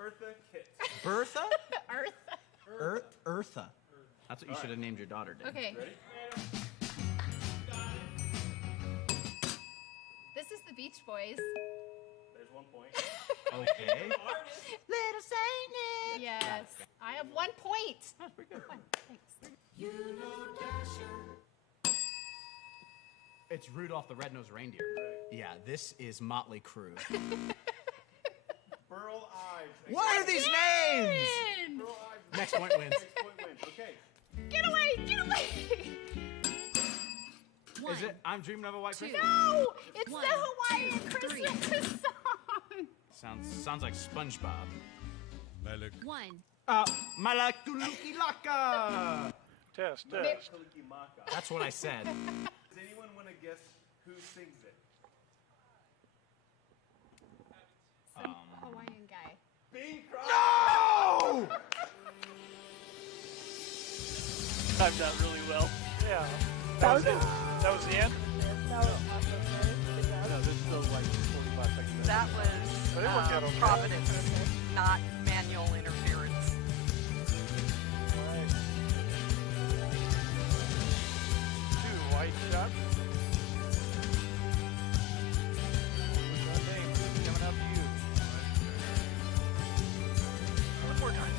Eartha Kitt. Bertha? Earth. Eartha. That's what you should have named your daughter, Dave. Okay. Ready? This is the Beach Boys. There's 1 point. Okay. Little Saint Nick. Yes. I have 1 point. That's pretty good. One. Thanks. It's Rudolph the Red-Nosed Reindeer. Yeah, this is Motley Crue. Burl Ives. What are these names? Burl Ives. Next point wins. Next point wins. Okay. Get away! Get away! Is it I'm Dreaming of a White Christmas? No! It's One, the Hawaiian two, three. Christmas song! Sounds like SpongeBob. One. Malakuluki Laka! Test. Kalikimaka. That's what I said. Does anyone want to guess who sings it? Some Hawaiian guy. Bing Crosby. No! Timed that really well. Yeah. That was it. That was the end? No, this is still like 45 seconds. That But it worked out was okay. Providence, not manual interference. Alright. 2 white shots. Which one name? Coming up to you. One more time.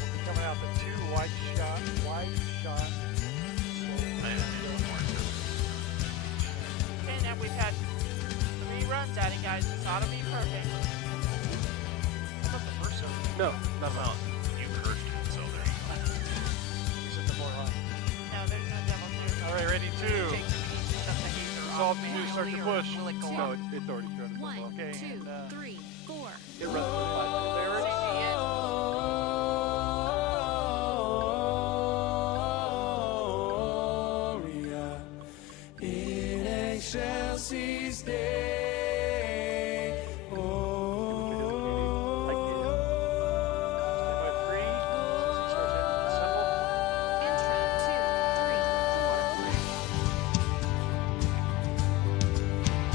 We'll be coming out the 2 white shot. Okay, now we've had 3 runs at it, guys. This ought to be perfect. I thought the first one. No, not at all. You cursed it, so there you go. He's in the more line. No, there's no double there. Alright, ready, 2. Take the pieces of the hazer It's all off to do, start to manually, or push. will it go No, off? it's already started. One, Okay, 2, and 3, 4. it runs 45 minutes. There it is. Chelsea's day. Intro 2, 3,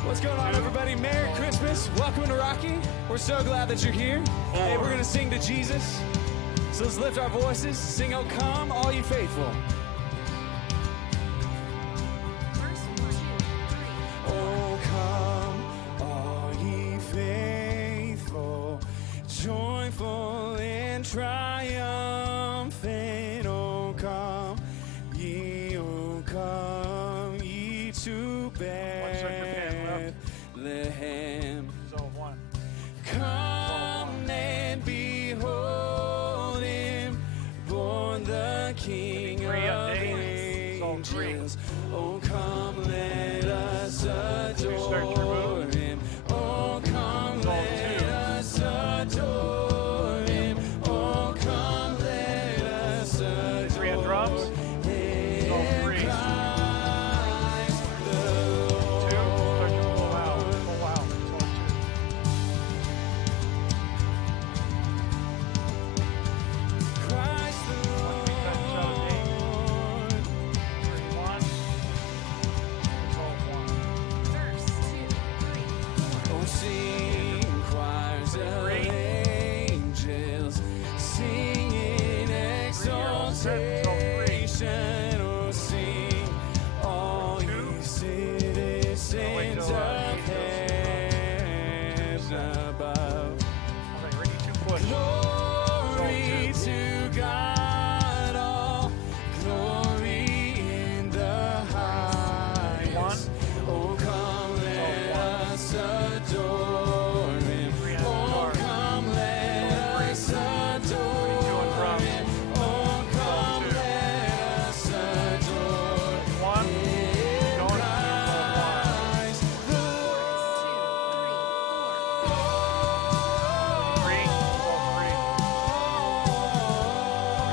4. What's going on, everybody? Merry Christmas. Welcome to Rocky. We're so glad that you're here. Hey, we're going to sing to Jesus. So let's lift our voices. Sing, "Oh come, all you faithful." Verse 1, 2, 3. Oh come, all ye faithful, joyful and triumphant. Oh come ye to Bethlehem. Zone 1. Come and behold him, born the King Three of on Dave. Zone 3. angels. Oh, come, let us Start to adore remove. him. Oh, come, Zone let 2. us adore him. Oh, come, let us adore 3 on drums. him. Zone 3. 2. Start to pull out. Pull out. Zone 2. Christ the Lord. 1. Zone 1. Verse 2, 3, 4. Oh, sing choirs of angels, sing in exaltation. Oh, sing all ye citizens of heaven above. Alright, ready to push. Glory to God, all glory in the highest. Oh, come, let us adore him. Oh, come, let us adore him. Oh, come, let us adore 1. Going Christ the Lord. 3. Zone 3.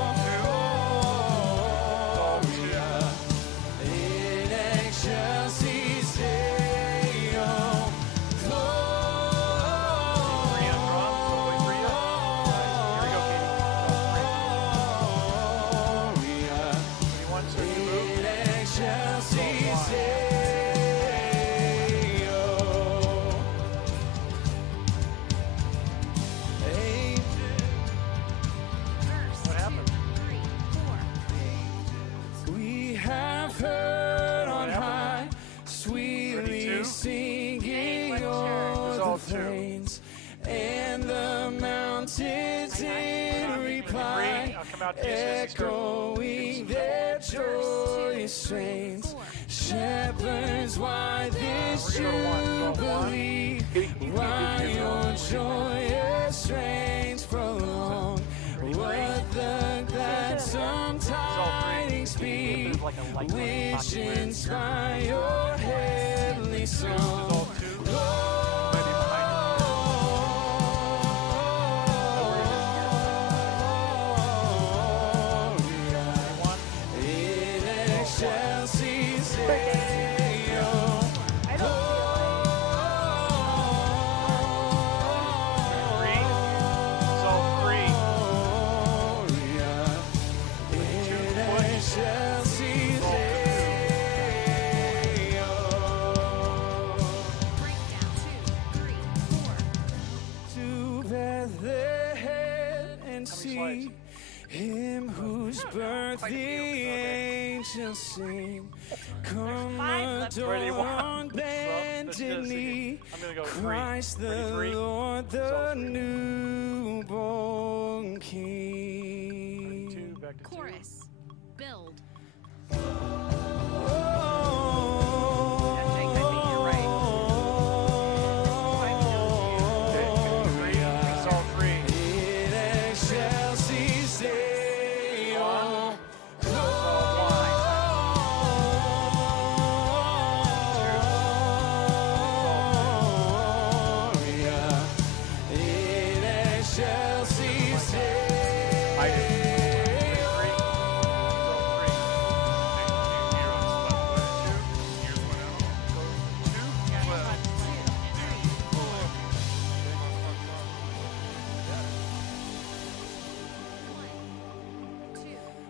plains, and the mountains in reply, I'll come out to you as soon as you start. echoing their joyous strains. Shepherds, why this jubilee? Why your joyous strains prolong? What the gladsome tidings be, which inspire your heavenly song? In excelsis Deo. It's all three. Breakdown. 2, 3, 4. To Bethlehem and see slides? him whose birth the angels sing. Come Ready, adore one. on bended knee, I'm gonna go Christ three. the Ready, three? Lord, It's all the three. newborn Ready, King. two, back to two. Chorus. Build. Jake, I think you're right. Okay, three. It's all three. In excelsis Deo. It's all one. Gloria in excelsis I did. Three. It's all three.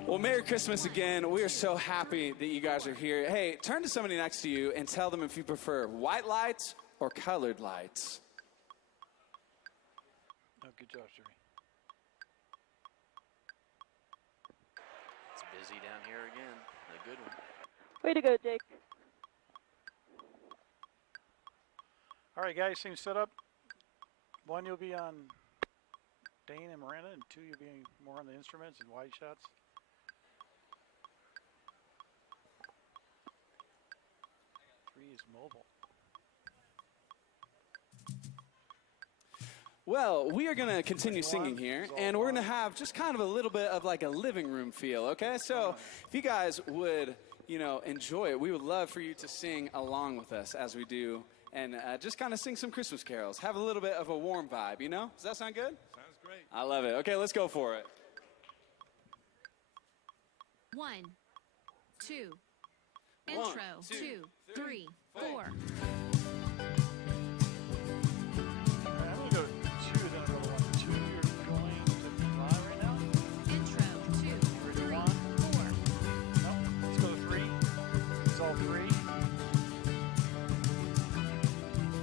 Well, Merry Christmas again. We are so happy that you guys are here. Hey, turn to somebody next to you and tell them if you prefer white lights or colored lights. Oh, good job, Jerry. It's busy down here again. A good one. Way to go, Jake. All right, guys, seem set up. One, you'll be on Dane and Miranda, and two, you'll be more on the instruments and wide shots. Three is mobile. Well, we are going to continue singing here, and we're going to have just kind of a little bit of like a living room feel, okay? So if you guys would, enjoy it, we would love for you to sing along with us as we do, and just kind of sing some Christmas carols. Have a little bit of a warm vibe, Does that sound good? Sounds great. I love it. Okay, let's go for it. 1, 2. One, Intro. two, 2, 3, 4. All right, I'm going to go two, then I'll go one. Two, you're going to fly right now. Intro. 2, Ready, 3, one. 4. No, let's go to three. It's all three.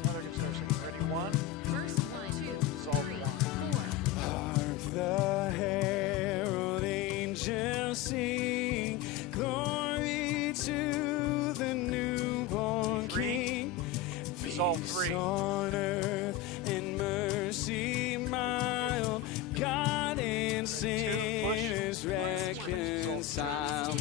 Now they're going to start singing. Ready, one. Verse 1, 2, It's all 3, one. 4. Hark the herald angels sing, glory to the newborn King. It's all Peace three. on earth and mercy mild, God and sinners reconciled.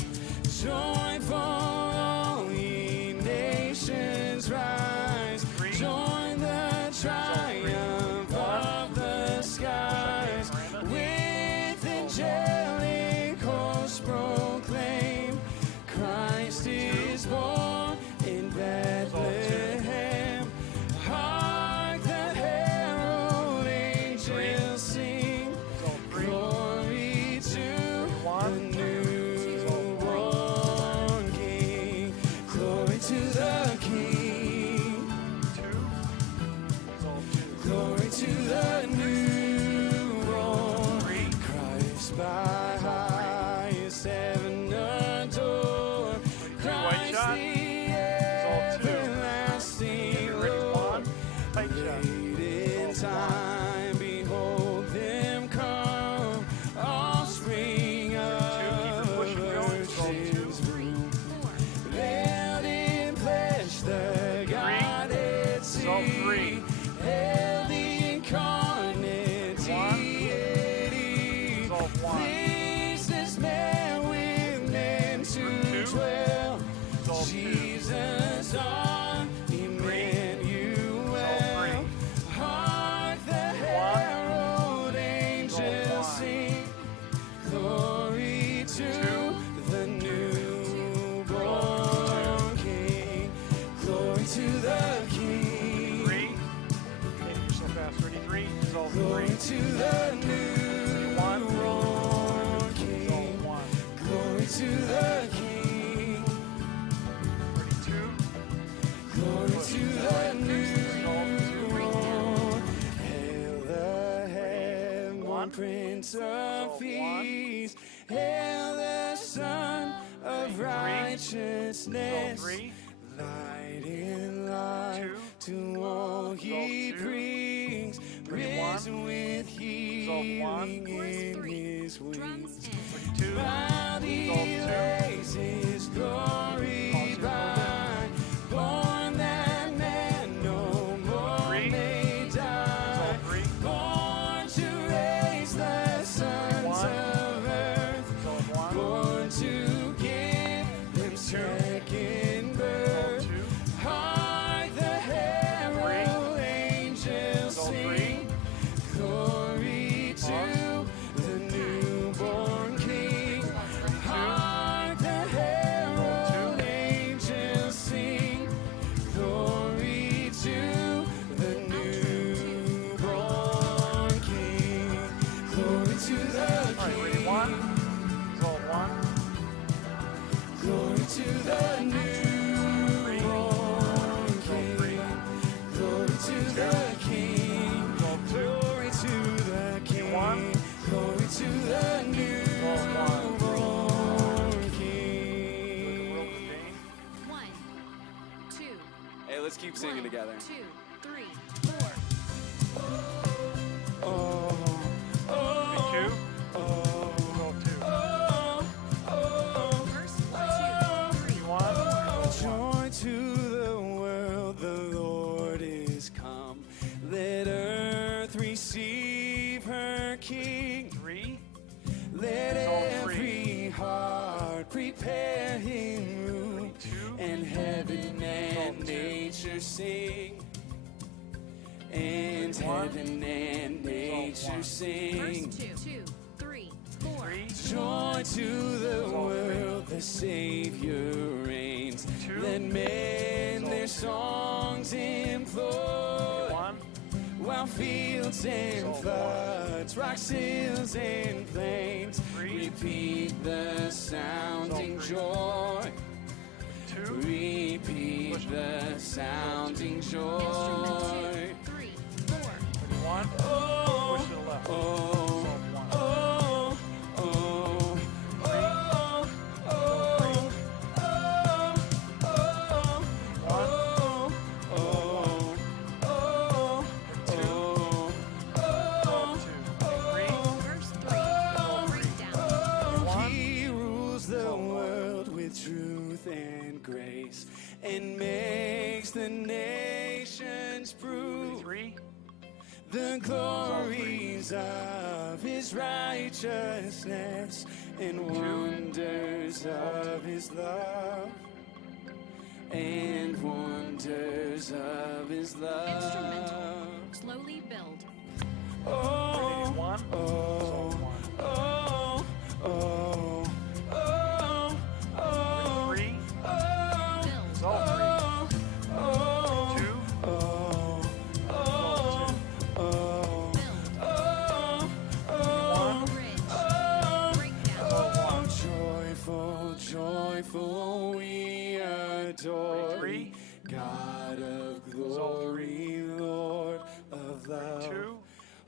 Joy for all ye nations rise, join the triumph of the skies. With angelic hosts proclaim, Christ is born in Bethlehem. Hark the herald angels sing, glory to the newborn King. Glory to the King. Two. It's all two. Glory to the newborn Christ by highest heaven adored. Christ shot. the all two. everlasting Ready, Lord. one. Tight shot. Late in time, behold them come, offspring of pushing, going. It's all two. virgins womb. Veiled in flesh, the Godhead It's all three. see. Fast. Ready? 3. Dissolve 3. Glory to the newborn King. Dissolve 1. Glory to the King. Ready? 2. Glory to the newborn. Breakdown. Hail the heavenborn Prince of Peace. Hail the Son of righteousness. 3. Light in life 2. to all he Dissolve 2. brings. Ready? 1. Risen with healing Chorus in 3. his wings. Drums in. Ready? 2. While he Dissolve 2. raises glory Pause here a by, born that man no more 3. may die. Dissolve 3. Born to raise the sons 1. of earth, Dissolve 1. born to give them second birth. Dissolve 2. Hark the herald angels Dissolve 3. sing, glory to the newborn King. Hark the herald angels sing, glory to the newborn King. Glory to the All right, ready? King. 1. Dissolve 1. Glory to the newborn King. Glory to the King. Glory to the King. 1. Glory to the newborn Roll King. the Dane. 1, 2, Hey, let's keep singing 1, together. 2, 3, 4. Oh, Ready? 2. oh, Dissolve 2. oh, oh. Verse 1, 2, 3, 1. Joy to the world, the Lord is come. Let earth receive her King. 3. Let Dissolve every heart prepare him room, 2. and heaven and Dissolve 2. nature sing. And 1. heaven and nature 1. sing. Verse 2, 2, 3, 4. 3. Joy to the Dissolve 3. world, the Savior reigns. 2. Let men Dissolve their 2. songs employ, 1. while fields and Dissolve 1. floods, rocks, hills and plains 3. repeat the sounding Dissolve joy. 2. Repeat Push. the sounding Instrument joy. 2, 3, 4. Ready? 1. Oh, Push to the left. oh, Dissolve 1. oh, oh, oh, oh, oh, oh, oh, oh, oh, 2. 3. Verse 3, breakdown. 1. He rules the world with truth and grace, and makes the nations prove 3. the glories of his righteousness and wonders of his love. And wonders of his love. Instrumental. Slowly build. Oh, 1. oh, Dissolve 1. oh, oh, oh, oh, 3. oh, Build. Dissolve 3. oh, 2. oh, oh, oh, Build. oh, oh, Bridge. oh, Breakdown. oh, joyful, joyful, we adore 3. thee, God of glory, Lord of love. 2.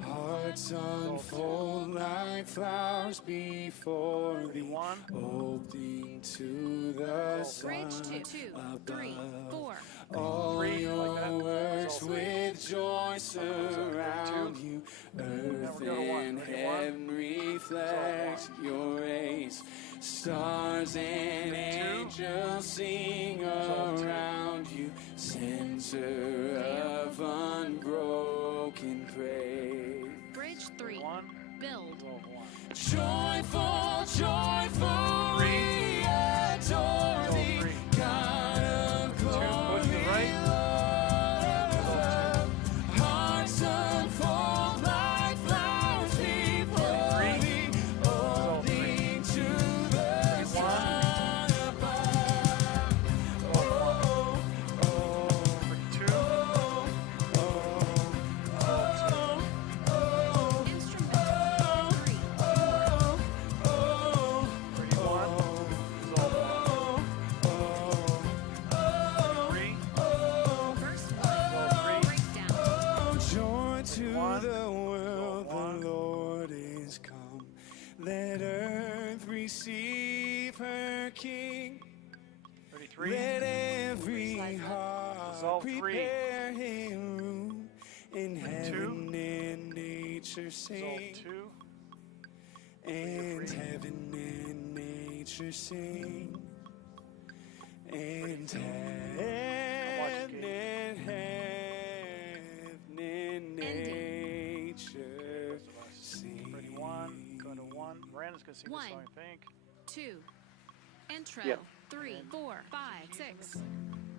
Hearts unfold like flowers before thee, 1. opening to the Bridge sun 2, 3, above. 4. All 3, your like that. works Dissolve 3. with joy surround you. Earth we're going to 1. and Ready? 1. heaven reflect your rays. Stars and angels sing around you. Center of unbroken praise. Bridge 3. 1. Build. Dissolve 1. Joyful, joyful, we adore thee, God of glory, Push to the right. Lord of love. Hearts unfold like flowers before 3. thee, Dissolve 3. opening to the sun above. Oh, oh, 2. oh, oh, Into One. the world One. the Lord is come. Let earth receive her King. 33. Let every heart Dissolve 3. prepare him room. In 2. heaven and nature Dissolve sing. 2. And 3. heaven and nature sing. And heaven and nature sing. 31. Going to 1. Miranda's going to sing this 1. song, I think. 2. Intro. Yep. 3, 4, 5, 6.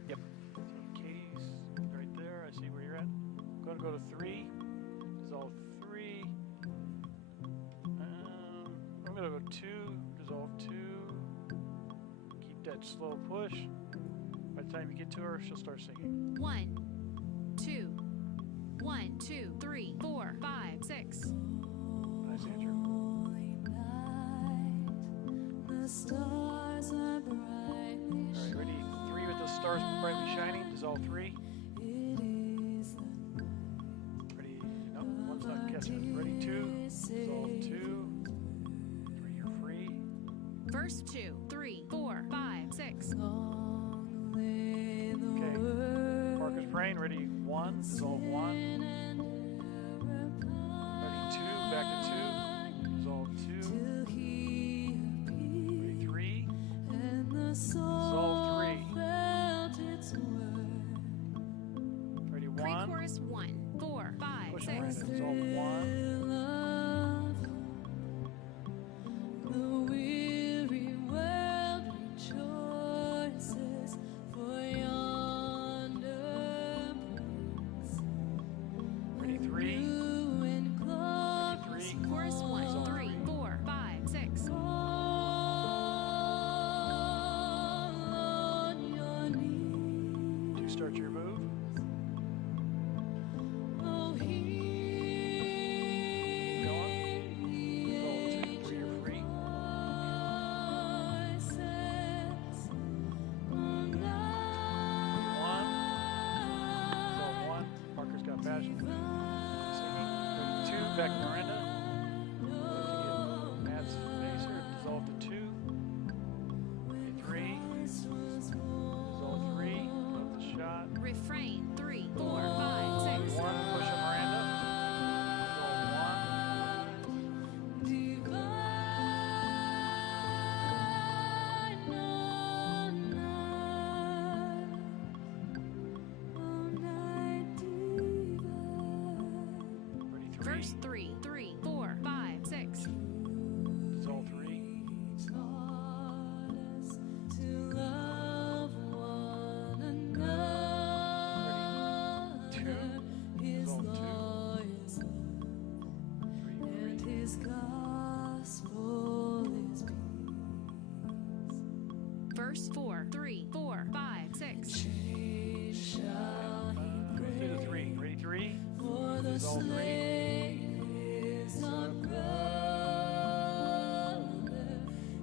Yep. So Katie's right there. I see where you're at. Going to go to 3. Dissolve 3. I'm going to go 2. Dissolve 2. Keep that slow push. By the time you get to her, she'll start singing. 1, 2, 1, 2, 3, 4, 5, 6. Nice, Andrew. Stars are brightly All right, ready? 3 with the stars brightly shining. Dissolve 3. Ready? No, one's not catching it. Ready? 2. Dissolve 2. 3, you're free. Verse 2, 3, 4, 5, 6. Okay. Parker's praying. Ready? 1. Dissolve 1. Ready? 2. Back to 2. Dissolve 2. Ready? 3. Dissolve 3. Ready? 1. Pre-chorus 1, 4, 5, Push 6. Miranda. Dissolve 1. The weary world rejoices, for yonder brings Ready? 3. blue and Ready? glorious 3. Chorus 1, Dissolve 3, 4, 5, 6. fall on your knees. 2. Start your move. Oh, hear Go on. Dissolve 2. 3. You're free. voices all 1. night. Dissolve 1. Parker's got passion. Singing. Ready? 2. Back to Miranda. Matt's phaser. Dissolve to 2. Ready? 3. Dissolve 3. Love the shot. Refrain 3, 4, 5, 6. 1. Push on Miranda. Dissolve 1. Ready? 3. Verse 3, 3, 4, 5, 6. Dissolve 3. Ready? 2. Dissolve 2. 3. Free. His gospel is peace. Verse 4, 3, 4, 5, 6. Chains shall he Let's do the 3. Ready? 3. for the Dissolve 3. slave is our brother,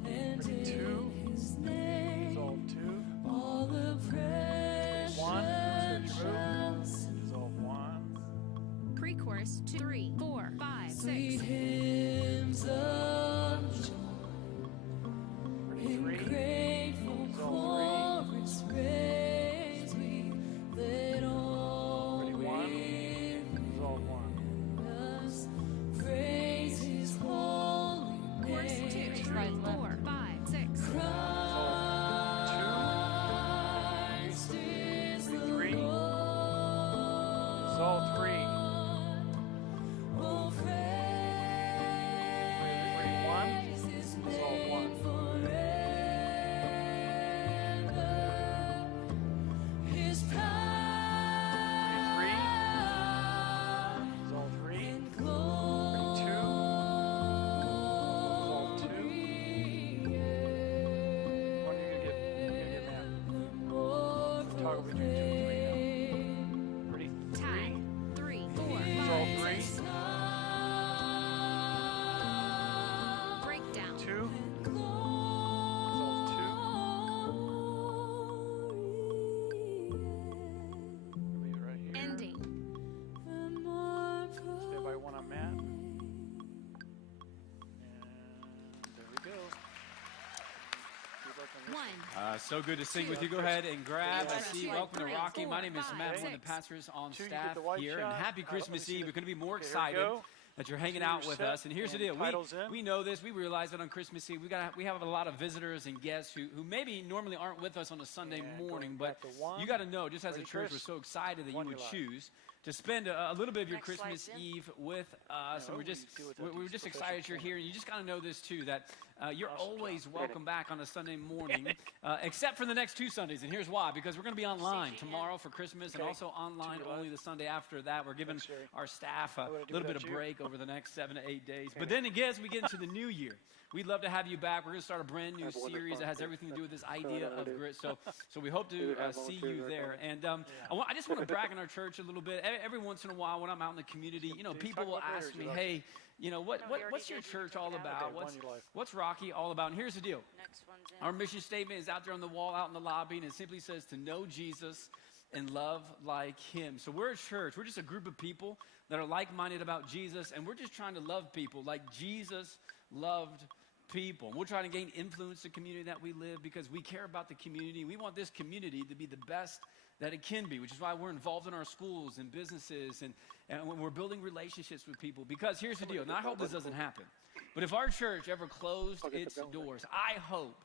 and Ready? 2. in his name Dissolve 2. all the precious 1. Start your shall move. Dissolve 1. Pre-chorus 2, 3, 4, 5, sweet 6. hymns of joy. Ready? In 3. grateful Dissolve chorus praise we let all 3. Ready? 1. Dissolve 1. us praise his holy Chorus 2, name. 3, 4, 5, 6. Christ is the 3. Lord. Dissolve 3. Oh, Ready? So good to sing with you. Go ahead and grab a seat. Welcome to 3, Rocky. My 4, name is 5, Matt, one of 6. the pastors on 2, you get staff the white here. shot. And happy All right, let me Christmas see Eve. the- We're going to be more Okay, here we excited go. that you're hanging Two, out you're with set, us. And here's the and deal. titles in. We know this. We realize that on Christmas Eve, we have a lot of visitors and guests who maybe normally aren't with us on a Sunday And morning. going But back to 1. you got to know, just as a Ready, church, Chris? we're so excited that you 1 would you like. choose to spend a little bit of your Next Christmas slide's in. Eve with us. And No, we're just, you do it at we're the just professional excited you're here. And you just got to know this, too, that you're always welcome back on a Sunday morning, except for the next 2 Sundays. And here's why. Because we're going to be online CGN. tomorrow for Christmas and Okay. also online To your only left. the Sunday after that. We're giving Thanks, Jerry. our staff a What would I do little bit without of you? break over the next 7 to 8 days. But then again, as we get into the new year, we'd love to have you back. We're going to start a brand new Have one series that has response. everything to do with this what idea I of do. grit. So we hope to would have see volunteers you right there. now. And I just want to brag on our church a little bit. Every once in a while when I'm out in the community, Do you people talk will about that or ask is me, it up? hey, what's we already your did. You church took all it out. about? Okay, one you like. What's Rocky all about? And here's the deal. Next one's in. Our mission statement is out there on the wall, out in the lobby, and it simply says to know Jesus and love like him. So we're a church. We're just a group of people that are like-minded about Jesus, and we're just trying to love people like Jesus loved people. And we're trying to gain influence in the community that we live because we care about the community. We want this community to be the best that it can be, which is why we're involved in our schools and businesses and when we're building relationships with people. Because here's the deal, and I hope this doesn't happen, but if our church ever closed its doors, I hope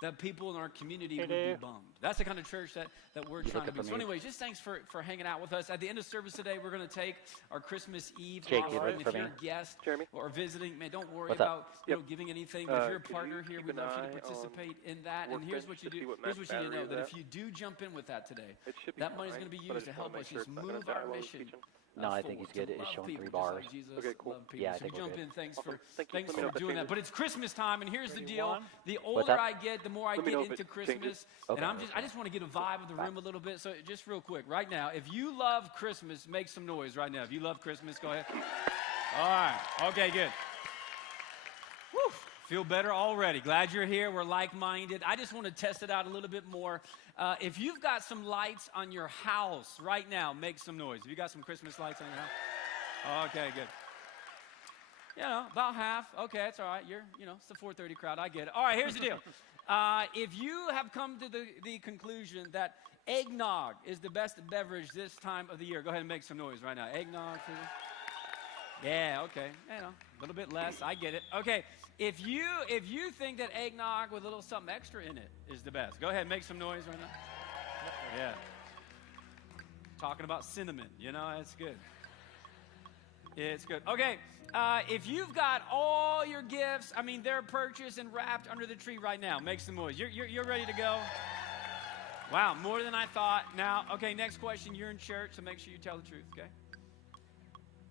that people in our community would be bummed. That's the kind of church that we're trying to be. So anyways, just thanks for hanging out with us. At the end of service today, we're going to take our Christmas Eve offering. If you're a guest or visiting, man, don't worry about giving anything. But if you're a partner here, we'd love for you to participate in that. And here's what you do. Here's what you need to know, that if you do jump in with that today, that money is going to be used to help us just move our mission. No, I think he's good. It's showing 3 bars. Okay, cool. Yeah, I so think we're jump good. in. Thanks for Cool. doing that. But it's Christmas time, and here's the deal: 31. the older that? I get, the more I get into Christmas. Okay. And I just want to get a vibe of the room a little bit. So just real quick, right now, if you love Christmas, make some noise right now. If you love Christmas, go ahead. All right. Okay, good. Woo. Feel better already. Glad you're here. We're like-minded. I just want to test it out a little bit more. If you've got some lights on your house right now, make some noise. Have you got some Christmas lights on your house? Okay, good. About half. Okay, that's all right. It's the 4:30 crowd. I get it. All right, here's the deal. If you have come to the conclusion that eggnog is the best beverage this time of the year, go ahead and make some noise right now. Eggnog. Yeah, okay. A little bit less. I get it. Okay, if you think that eggnog with a little something extra in it is the best, go ahead and make some noise right now. Yeah. Talking about cinnamon, that's good. It's good. Okay, if you've got all your gifts, they're purchased and wrapped under the tree right now, make some noise. You're ready to go? Wow, more than I thought. Now, okay, next question. You're in church, so make sure you tell the truth, okay?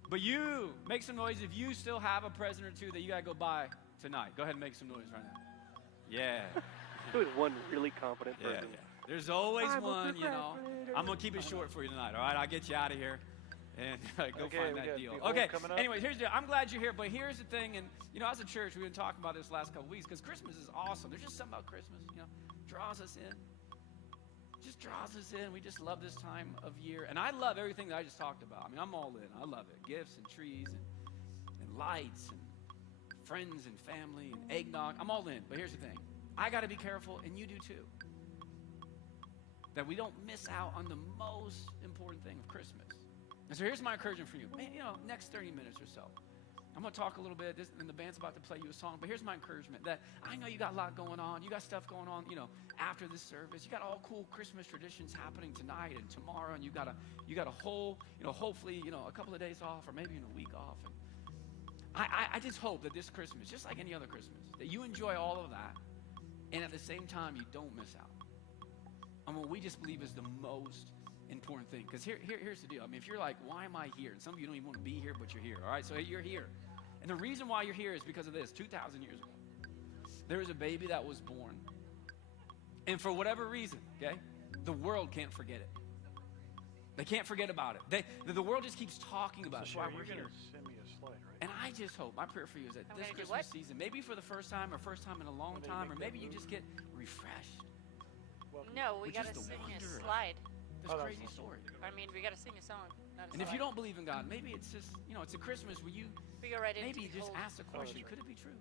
But you, make some noise if you still have a present or two that you got to go buy tonight. Go ahead and make some noise right now. Yeah. There's one really confident Yeah, person. yeah. There's always one, I'm going to keep it short for you tonight, all right? I'll get you out of here and go Okay, find we that got deal. the home Okay, coming up. anyways, here's the deal. I'm glad you're here, but here's the thing. And, as a church, we've been talking about this last couple weeks because Christmas is awesome. There's just something about Christmas, draws us in. Just draws us in. We just love this time of year. And I love everything that I just talked about. I'm all in. I love it. Gifts and trees and lights and friends and family and eggnog. I'm all in. But here's the thing. I got to be careful, and you do too, that we don't miss out on the most important thing of Christmas. And so here's my encouragement for you. Man, next 30 minutes or so, I'm going to talk a little bit, and the band's about to play you a song, but here's my encouragement, that I know you got a lot going on. You got stuff going on, after this service. You got all cool Christmas traditions happening tonight and tomorrow, and you got a whole, hopefully, a couple of days off or maybe even a week off. And I just hope that this Christmas, just like any other Christmas, that you enjoy all of that, and at the same time, you don't miss out on what we just believe is the most important thing. Because here's the deal. If you're like, why am I here? And some of you don't even want to be here, but you're here. All right, so you're here. And the reason why you're here is because of this. 2,000 years ago, there was a baby that was born. And for whatever reason, okay, the world can't forget it. They can't forget about it. The world just keeps talking about it. That's why we're here. Send me a slide, right? And I just hope, my prayer for you is that I'm this gonna do Christmas what? season, maybe for the first time or first time in a long They time, make or that maybe you move. just get refreshed. No, we Which is gotta the sing a wonder of- slide. This Oh, that crazy was story. We gotta sing a song, not a And if you slide. don't believe in God, maybe it's just, it's a Christmas where you We go right into maybe just cold. ask the question, right. could it be true?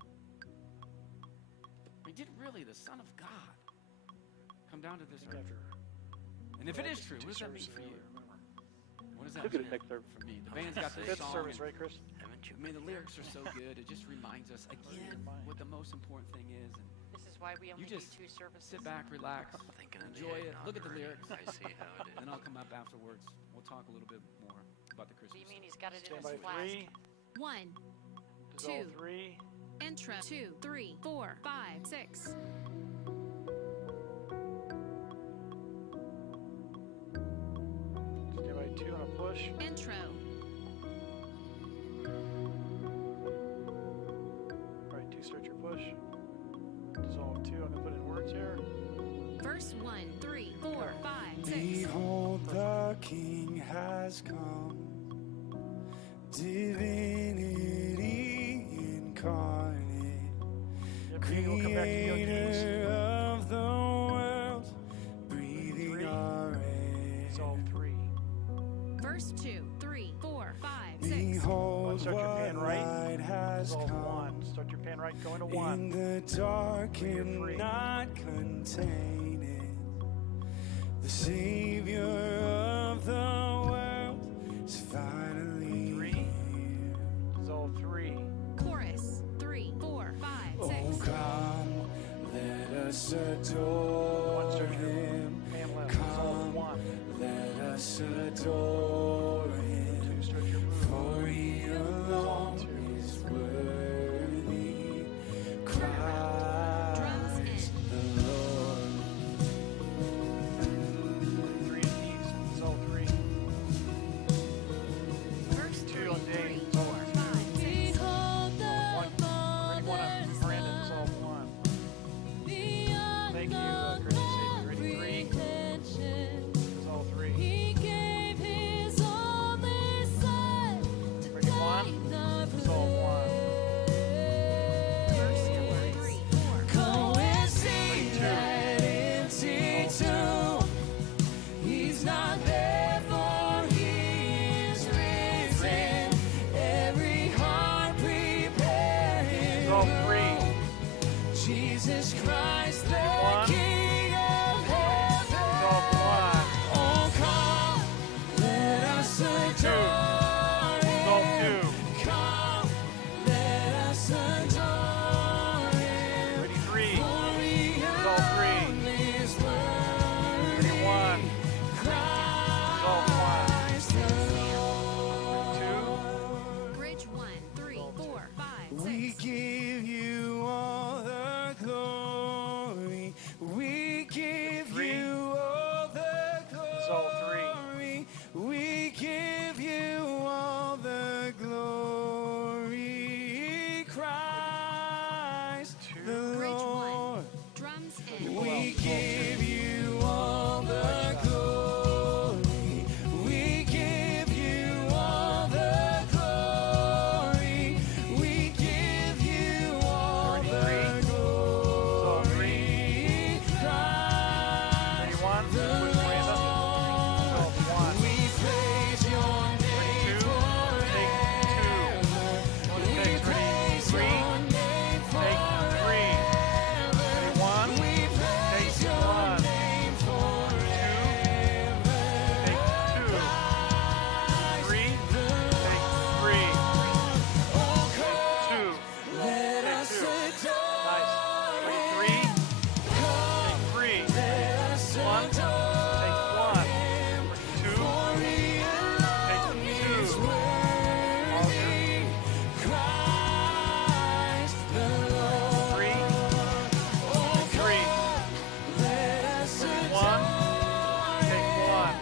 Did really the Son of God come down to this earth. And if it is true, what does that mean for you? What does that Look at mean it next service. for me? The band's got this Fifth song. service, and, right, Chris? Haven't you? I mean, the lyrics are so good. It just reminds us again what the most important thing is. And This is why we only you just do 2 services. sit back, relax, Thinking of the enjoy it, eggnog look at the already. lyrics, I see how it is. and I'll come up afterwards. We'll talk a little bit more about the Do Christmas. you mean he's got it in Stand his by flask? 3. 1, Dissolve 2. 3. Intro. 2, 3, 4, 5, 6. Stand by 2 on a push. Intro. All right, 2, start your push. Dissolve 2. I'm going to put in words here. Verse 1, 3, 4, 5, 6. Behold, the King has come, divinity incarnate, Yep, we'll come back to you on keys. creator of the world, breathing 3. our air. Dissolve 3. Verse 2, 3, 4, 5, 6. Behold, Start your what pan right. light has Dissolve come 1. Start your pan right, going to in 1. the dark You're and free. not contain it. The Savior of the world is finally 3. here. Dissolve 3. Chorus. 3, 4, 5, 6. Oh, come, let us adore 1. Start your Him. pan left. Dissolve Come, 1. let us adore 2. Him. Start your move. For He alone is worthy. Christ the Lord. 3 in keys. Dissolve 3. Verse 2 3, on 3, Dave. 4, Dissolve 5, 6. Behold the Ready 1 on Father's Brandon. Son, Dissolve 1. beyond Thank you, all Chris and Safety. Ready 3. comprehension. Dissolve 3. He gave His only Son to Ready 1. die the Dissolve 1. Verse 4, 3, 4. Go and see 2. that empty tomb. He's not there, for He is risen. Every heart prepare Him. Dissolve 3. Jesus Christ, the 1. King of heaven. Dissolve 1. Oh, come, let us adore Dissolve Him. 2. Come, let us adore Him. Ready 3. For He Dissolve 3. alone is worthy. Ready 1. Dissolve 1. Christ the Lord. 2. Bridge 1, 3, 4, 5, 6. We give you all the glory. We give 3. you all the Dissolve 3. glory. We give you all the glory. Christ 2. the Bridge 1. Lord. Drums in. We give you all the glory. We give you all the glory. We give you all the 33. Dissolve 3. glory. Ready 1. Christ the Push Brandon. Dissolve 1. We praise your name Ready 2. Take 2. forever. One We takes. Ready praise 3. your name Take 3. Ready 1. We praise Take your 1. name 2. forever. Take 2. 3. Take 3. Oh, Take 2. let Take us 2. adore Nice. Ready 3. Come, Take 3. let us 1. adore Take 1. Ready 2. For He Take alone 2. is worthy. Christ the Lord. 3. Oh, Take 3. let us Ready 1. adore Take 1.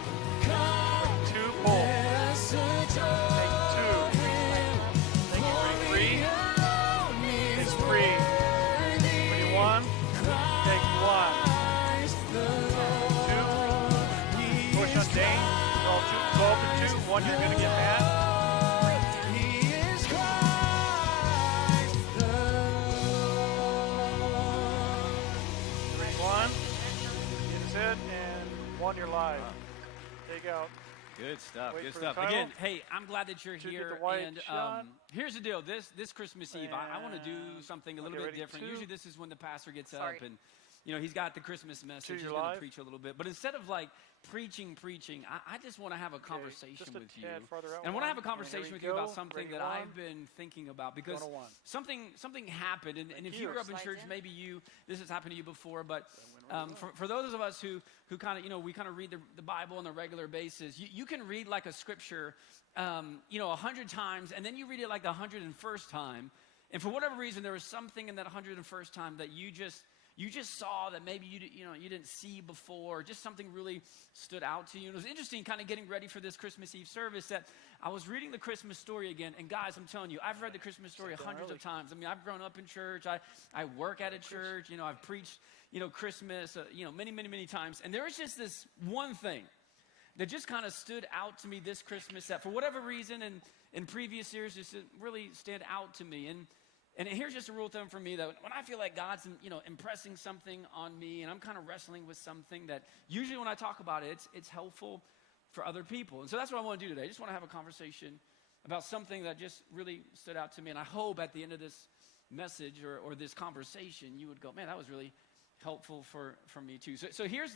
Come, 2. Pull. let us adore Take 2. Thank you. Ready 3. Take 3. Ready 1. Take 1. Christ the 2. Push on Dane. Dissolve 2. 1. You're going to get mad. He is Christ the Lord. Ready 1. Get his head. And 1. You're live. Take out. Good stuff. Wait Good for the stuff. title. Again, hey, I'm glad that you're Should get here. the white And shot. here's the deal. This Christmas Eve, I want to do something a little Okay, bit ready, different. 2. Usually, this is when the pastor gets Sorry. up and he's got the Christmas message. He's you're going to live? preach a little bit. But instead of like preaching, I just want to have a conversation just a with you. tad farther out And I want to have a one. And conversation here we with you about go. something Ready, that one. I've been thinking about, because 101. something happened. And if you grew up in church, maybe this has happened to you before. But for those of us who kind of, we kind of read the Bible on a regular basis, you can read like a scripture, 100 times, and then you read it like the 101st time. And for whatever reason, there was something in that 101st time that you just saw that maybe you didn't see before, just something really stood out to you. And it was interesting kind of getting ready for this Christmas Eve service that I was reading the Christmas story again. And guys, I'm telling you, I've read the Christmas story hundreds of times. I mean, I've grown up in church. I work at a church. I've preached, Christmas, many, many, many times. And there was just this one thing that just kind of stood out to me this Christmas that for whatever reason and in previous years just really stand out to me. And here's just a rule of thumb for me, that when I feel like God's, impressing something on me and I'm kind of wrestling with something, that usually when I talk about it, it's helpful for other people. And so that's what I want to do today. I just want to have a conversation about something that just really stood out to me. And I hope at the end of this message or this conversation, you would go, man, that was really helpful for me too. So here's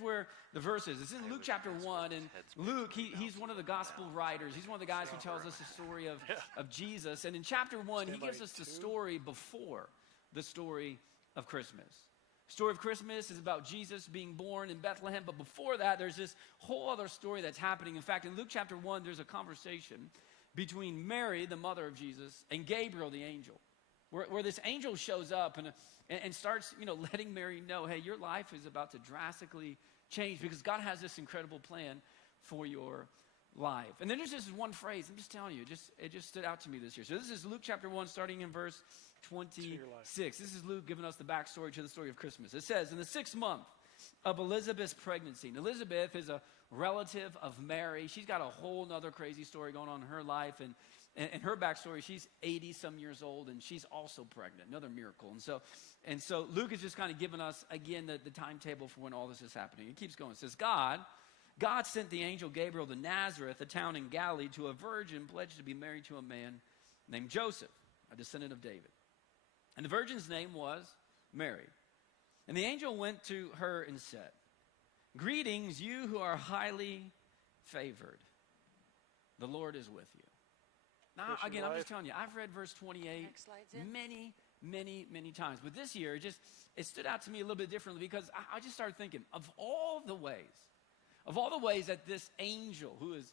where the verse is. It's in Luke chapter 1, and Luke, he's one of the gospel writers. He's one of the guys who tells us the story of Jesus. And in chapter 1, he gives us the story before the story of Christmas. The story of Christmas is about Jesus being born in Bethlehem, but before that, there's this whole other story that's happening. In fact, in Luke chapter 1, there's a conversation between Mary, the mother of Jesus, and Gabriel, the angel, where this angel shows up and starts, letting Mary know, hey, your life is about to drastically change because God has this incredible plan for your life. And then there's this one phrase, I'm just telling you, it just stood out to me this year. So this is Luke chapter 1, starting in verse 26. This is Luke giving us the backstory to the story of Christmas. It says, in the 6th month of Elizabeth's pregnancy. And Elizabeth is a relative of Mary. She's got a whole nother crazy story going on in her life. And her backstory, she's 80-some years old, and she's also pregnant. Another miracle. And so Luke is just kind of giving us, again, the timetable for when all this is happening. It keeps going. It says, God sent the angel Gabriel to Nazareth, a town in Galilee, to a virgin pledged to be married to a man named Joseph, a descendant of David. And the virgin's name was Mary. And the angel went to her and said, greetings, you who are highly favored. The Lord is with you. Now, again, I'm just telling you, I've read verse 28 many, many, many times. But this year, it stood out to me a little bit differently because I just started thinking of all the ways that this angel who is,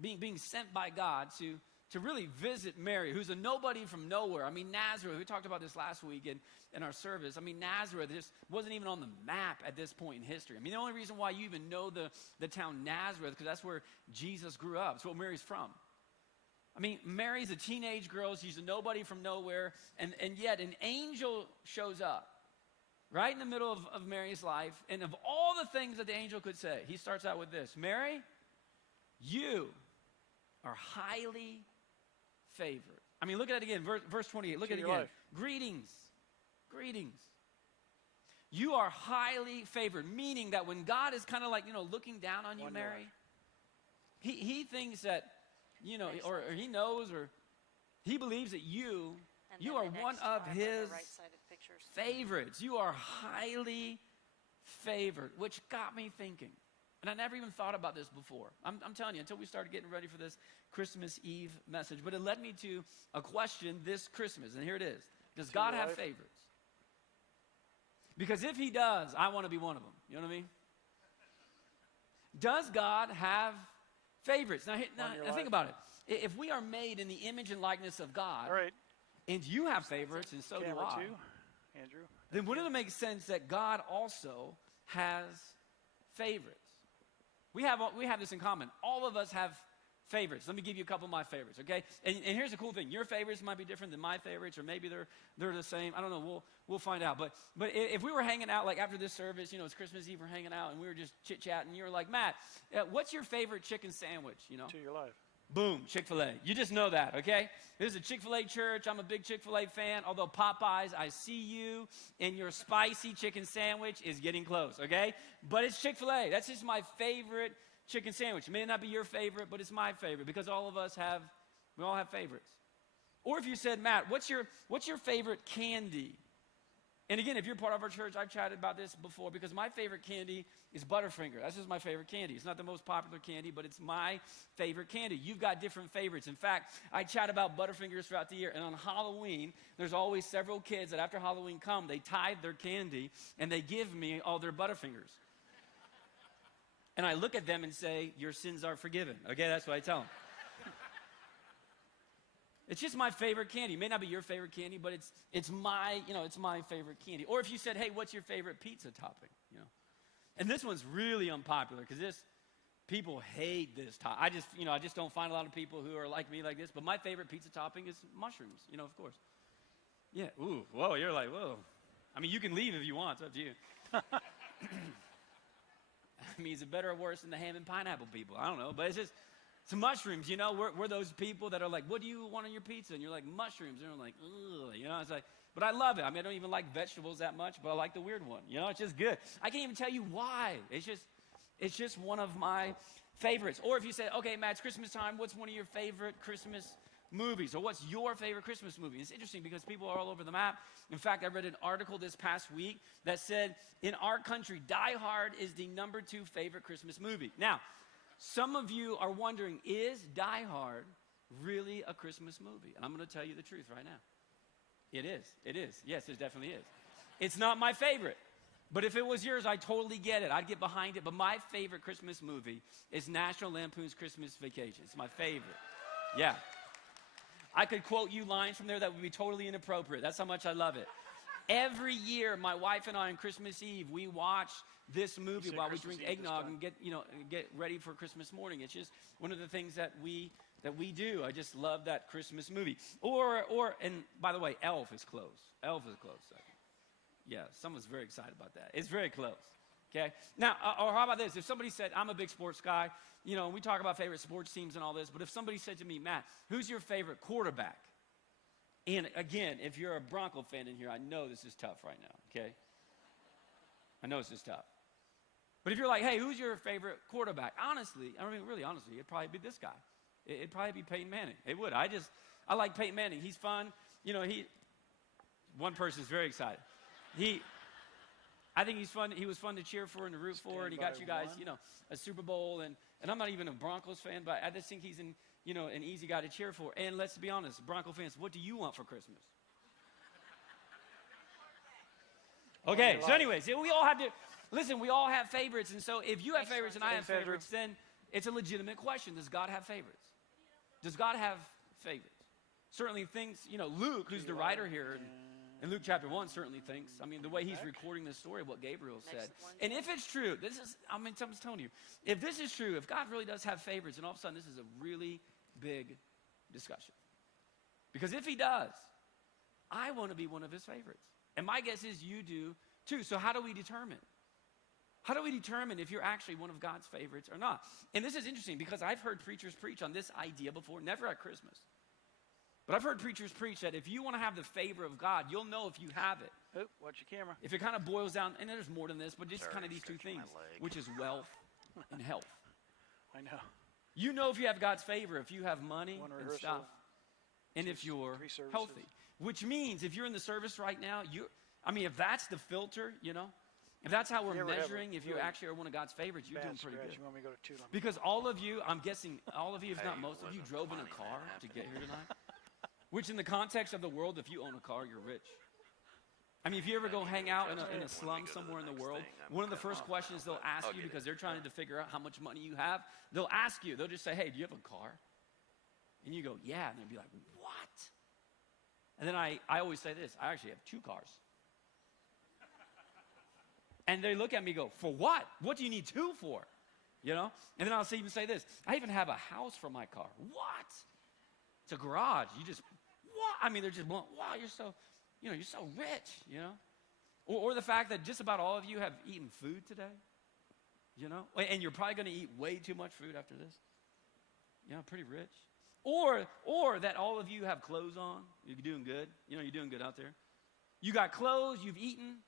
being sent by God to really visit Mary, who's a nobody from nowhere. I mean, Nazareth, we talked about this last week in our service. I mean, Nazareth just wasn't even on the map at this point in history. I mean, the only reason why you even know the town Nazareth, because that's where Jesus grew up. It's where Mary's from. I mean, Mary's a teenage girl. She's a nobody from nowhere. And yet an angel shows up right in the middle of Mary's life. And of all the things that the angel could say, he starts out with this. Mary, you are highly favored. I mean, look at it again. Verse 28. Look at it again. Life. Greetings. You are highly favored. Meaning that when God is kind of like, looking down on you, Mary, he thinks that, or he knows, or he believes that you are one of his favorites. You are highly favored, which got me thinking. And I never even thought about this before. I'm telling you, until we started getting ready for this Christmas Eve message. But it led me to a question this Christmas, and here it is. Does God have favorites? Because if he does, I want to be one of them. You know what I mean? Does God have favorites? Now think about it. If we are made in the image and likeness of God, all right, and you have favorites, and so do I, Andrew, then wouldn't it make sense that God also has favorites? We have this in common. All of us have favorites. Let me give you a couple of my favorites, okay? And here's the cool thing. Your favorites might be different than my favorites, or maybe they're the same. I don't know. We'll find out. But if we were hanging out, like after this service, it's Christmas Eve, we're hanging out, and we were just chit-chatting, and you were like, Matt, what's your favorite chicken sandwich, To your life. Boom, Chick-fil-A. You just know that, okay? This is a Chick-fil-A church. I'm a big Chick-fil-A fan. Although Popeyes, I see you, and your spicy chicken sandwich is getting close, okay? But it's Chick-fil-A. That's just my favorite chicken sandwich. It may not be your favorite, but it's my favorite because all of us we all have favorites. Or if you said, Matt, what's your favorite candy? And again, if you're part of our church, I've chatted about this before because my favorite candy is Butterfinger. That's just my favorite candy. It's not the most popular candy, but it's my favorite candy. You've got different favorites. In fact, I chat about Butterfingers throughout the year. And on Halloween, there's always several kids that after Halloween come, they tithe their candy and they give me all their Butterfingers. And I look at them and say, your sins are forgiven. Okay, that's what I tell them. It's just my favorite candy. It may not be your favorite candy, but it's my favorite candy. Or if you said, hey, what's your favorite pizza topping? And this one's really unpopular because people hate this I just don't find a lot of people who are like me like this. But my favorite pizza topping is mushrooms, of course. Yeah. Ooh, whoa, you're like, whoa. I mean, you can leave if you want. It's up to you. I mean, is it better or worse than the ham and pineapple people? I don't know, but it's just... So mushrooms, we're those people that are like, what do you want on your pizza? And you're like, mushrooms. And they're like, ugh, it's like, but I love it. I mean, I don't even like vegetables that much, but I like the weird one. It's just good. I can't even tell you why. It's just one of my favorites. Or if you say, okay, Matt, it's Christmas time. What's one of your favorite Christmas movies? Or what's your favorite Christmas movie? It's interesting because people are all over the map. In fact, I read an article this past week that said, in our country, Die Hard is the #2 favorite Christmas movie. Now, some of you are wondering, is Die Hard really a Christmas movie? And I'm going to tell you the truth right now. It is. It is. Yes, it definitely is. It's not my favorite. But if it was yours, I totally get it. I'd get behind it. But my favorite Christmas movie is National Lampoon's Christmas Vacation. It's my favorite. Yeah. I could quote you lines from there that would be totally inappropriate. That's how much I love it. Every year, my wife and I on Christmas Eve, we watch this movie while we drink eggnog and get ready for Christmas morning. It's just one of the things that we do. I just love that Christmas movie. And by the way, Elf is close. Elf is close. Yeah, someone's very excited about that. It's very close. Okay. Now, or how about this? If somebody said, I'm a big sports guy, we talk about favorite sports teams and all this, but if somebody said to me, Matt, who's your favorite quarterback? And again, if you're a Bronco fan in here, I know this is tough right now, okay? I know this is tough. But if you're like, hey, who's your favorite quarterback? Honestly, I mean, really honestly, it'd probably be this guy. It'd probably be Peyton Manning. It would. I like Peyton Manning. He's fun. One person's very excited. I think he's fun. He was fun to cheer for and to root for, and he got you guys, a Super Bowl. And I'm not even a Broncos fan, but I just think he's an easy guy to cheer for. And let's be honest, Bronco fans, what do you want for Christmas? Okay, so anyways, we all have favorites. And so if you have favorites and I have favorites, then it's a legitimate question. Does God have favorites? Does God have favorites? Certainly things, Luke, who's the writer here, in Luke chapter 1 certainly thinks, the way he's recording this story of what Gabriel said. And if it's true, I'm just telling you, if this is true, if God really does have favorites, and all of a sudden this is a really big discussion. Because if he does, I want to be one of his favorites. And my guess is you do too. So how do we determine? How do we determine if you're actually one of God's favorites or not? And this is interesting because I've heard preachers preach on this idea before, never at Christmas. But I've heard preachers preach that if you want to have the favor of God, you'll know if you have it. Oh, watch your camera. If it kind of boils down, and there's more than this, but just kind of these two things, which is wealth and health. I know. You know if you have God's favor, if you have money and stuff, and if you're healthy. Which means if you're in the service right now, if that's the filter, if that's how we're measuring if you actually are one of God's favorites, you're doing pretty good. You want me to go to 2? Because all of you, I'm guessing all of you, if not most of you, drove in a car to get here tonight. Which in the context of the world, if you own a car, you're rich. If you ever go hang out in a slum somewhere in the world, one of the first questions they'll ask you, because they're trying to figure out how much money you have, they'll ask you, they'll just say, hey, do you have a car? And you go, yeah. And they'll be like, what? And then I always say this, I actually have 2 cars. And they look at me and go, for what? What do you need 2 for? And then I'll even say this, I even have a house for my car. What? It's a garage. You just, what? They're just, wow, you're so rich, Or the fact that just about all of you have eaten food today, And you're probably going to eat way too much food after this. Pretty rich. Or that all of you have clothes on. You're doing good. You're doing good out there. You got clothes, you've eaten,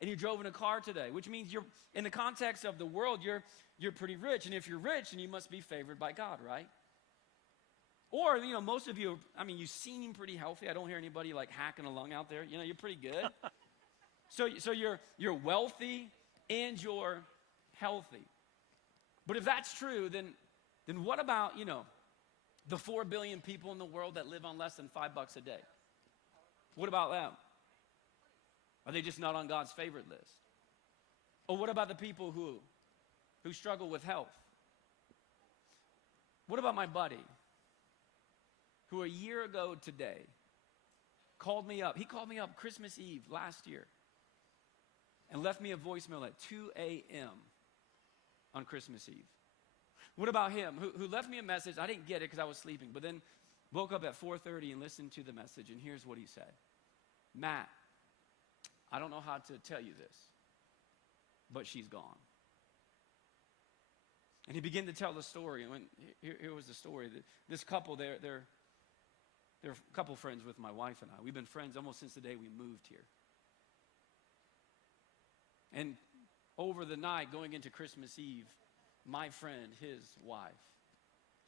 and you drove in a car today, which means you're, in the context of the world, you're pretty rich. And if you're rich, then you must be favored by God, right? Or, most of you, you seem pretty healthy. I don't hear anybody like hacking a lung out there. You're pretty good. So you're wealthy and you're healthy. But if that's true, then what about, the 4 billion people in the world that live on less than $5 a day? What about them? Are they just not on God's favorite list? Or what about the people who struggle with health? What about my buddy who a year ago today called me up? He called me up Christmas Eve last year and left me a voicemail at 2 a.m. on Christmas Eve. What about him who left me a message? I didn't get it because I was sleeping, but then woke up at 4:30 and listened to the message, and here's what he said. Matt, I don't know how to tell you this, but she's gone. And he began to tell the story. And here was the story. This couple, they're a couple friends with my wife and I. We've been friends almost since the day we moved here. And over the night, going into Christmas Eve, my friend, his wife,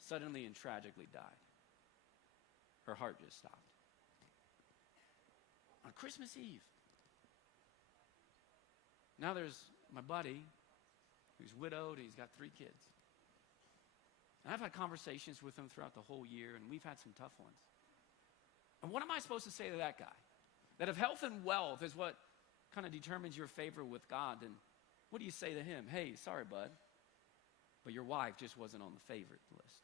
suddenly and tragically died. Her heart just stopped. On Christmas Eve. Now there's my buddy who's widowed and he's got 3 kids. And I've had conversations with him throughout the whole year, and we've had some tough ones. And what am I supposed to say to that guy? That if health and wealth is what kind of determines your favor with God, then what do you say to him? Hey, sorry, bud, but your wife just wasn't on the favorite list.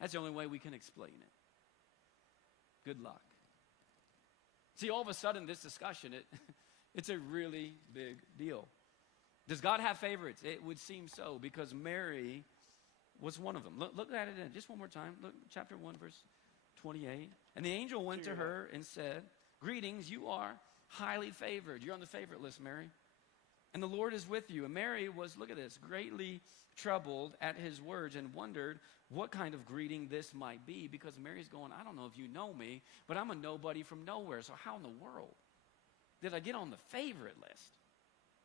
That's the only way we can explain it. Good luck. See, all of a sudden, this discussion, it's a really big deal. Does God have favorites? It would seem so, because Mary was one of them. Look at it just one more time. Look, chapter 1, verse 28. And the angel went to her and said, greetings, you are highly favored. You're on the favorite list, Mary. And the Lord is with you. And Mary was, look at this, greatly troubled at his words and wondered what kind of greeting this might be, because Mary's going, I don't know if you know me, but I'm a nobody from nowhere. So how in the world did I get on the favorite list?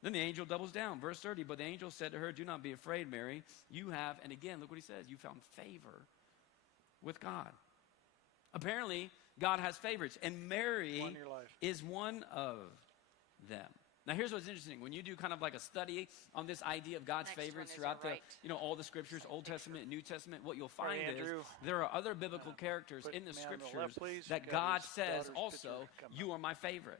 Then the angel doubles down. Verse 30, but the angel said to her, do not be afraid, Mary. You have, and again, look what he says, you found favor with God. Apparently, God has favorites, and Mary is one of them. Now, here's what's interesting. When you do kind of like a study on this idea of God's favorites throughout all the scriptures, Old Testament, New Testament, what you'll find is there are other biblical characters in the scriptures that God says also, you are my favorite.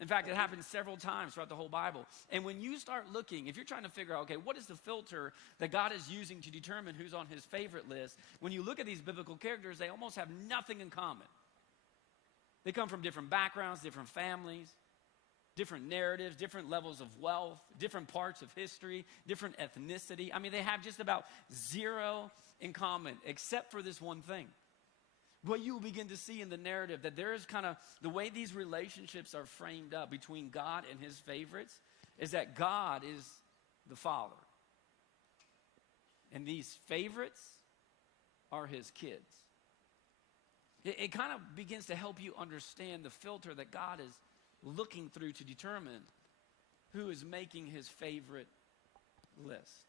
In fact, it happens several times throughout the whole Bible. And when you start looking, if you're trying to figure out, okay, what is the filter that God is using to determine who's on his favorite list, when you look at these biblical characters, they almost have nothing in common. They come from different backgrounds, different families, different narratives, different levels of wealth, different parts of history, different ethnicity. I mean, they have just about zero in common, except for this one thing. What you will begin to see in the narrative, that there is kind of, the way these relationships are framed up between God and his favorites, is that God is the Father. And these favorites are his kids. It kind of begins to help you understand the filter that God is looking through to determine who is making his favorite list.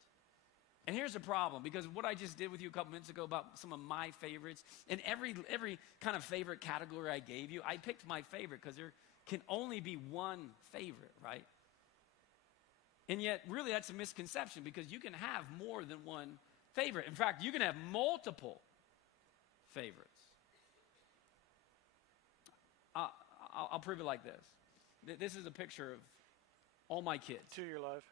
And here's the problem, because what I just did with you a couple minutes ago about some of my favorites, and every kind of favorite category I gave you, I picked my favorite because there can only be one favorite, right? And yet, really, that's a misconception, because you can have more than one favorite. In fact, you can have multiple favorites. I'll prove it like this. This is a picture of all my kids. To your life.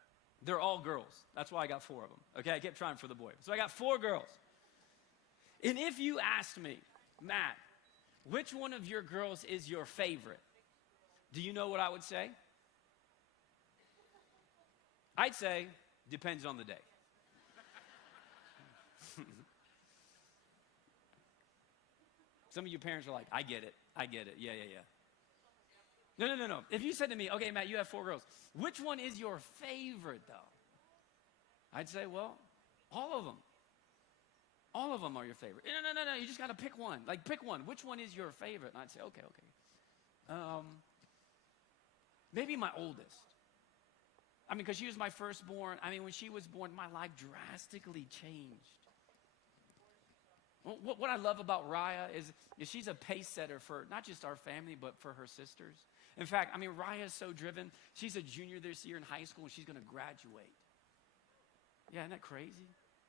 They're all girls. That's why I got 4 of them. Okay, I kept trying for the boy. So I got 4 girls. And if you asked me, Matt, which one of your girls is your favorite? Do you know what I would say? I'd say, depends on the day. Some of you parents are like, I get it. Yeah. No. If you said to me, okay, Matt, you have 4 girls. Which one is your favorite, though? I'd say, well, all of them. All of them are your favorite. No. You just got to pick one. Like, pick one. Which one is your favorite? And I'd say, okay. Maybe my oldest. I mean, because she was my firstborn. I mean, when she was born, my life drastically changed. What I love about Raya is she's a pace setter for not just our family, but for her sisters. In fact, I mean, Raya is so driven. She's a junior this year in high school, and she's going to graduate. Yeah, isn't that crazy?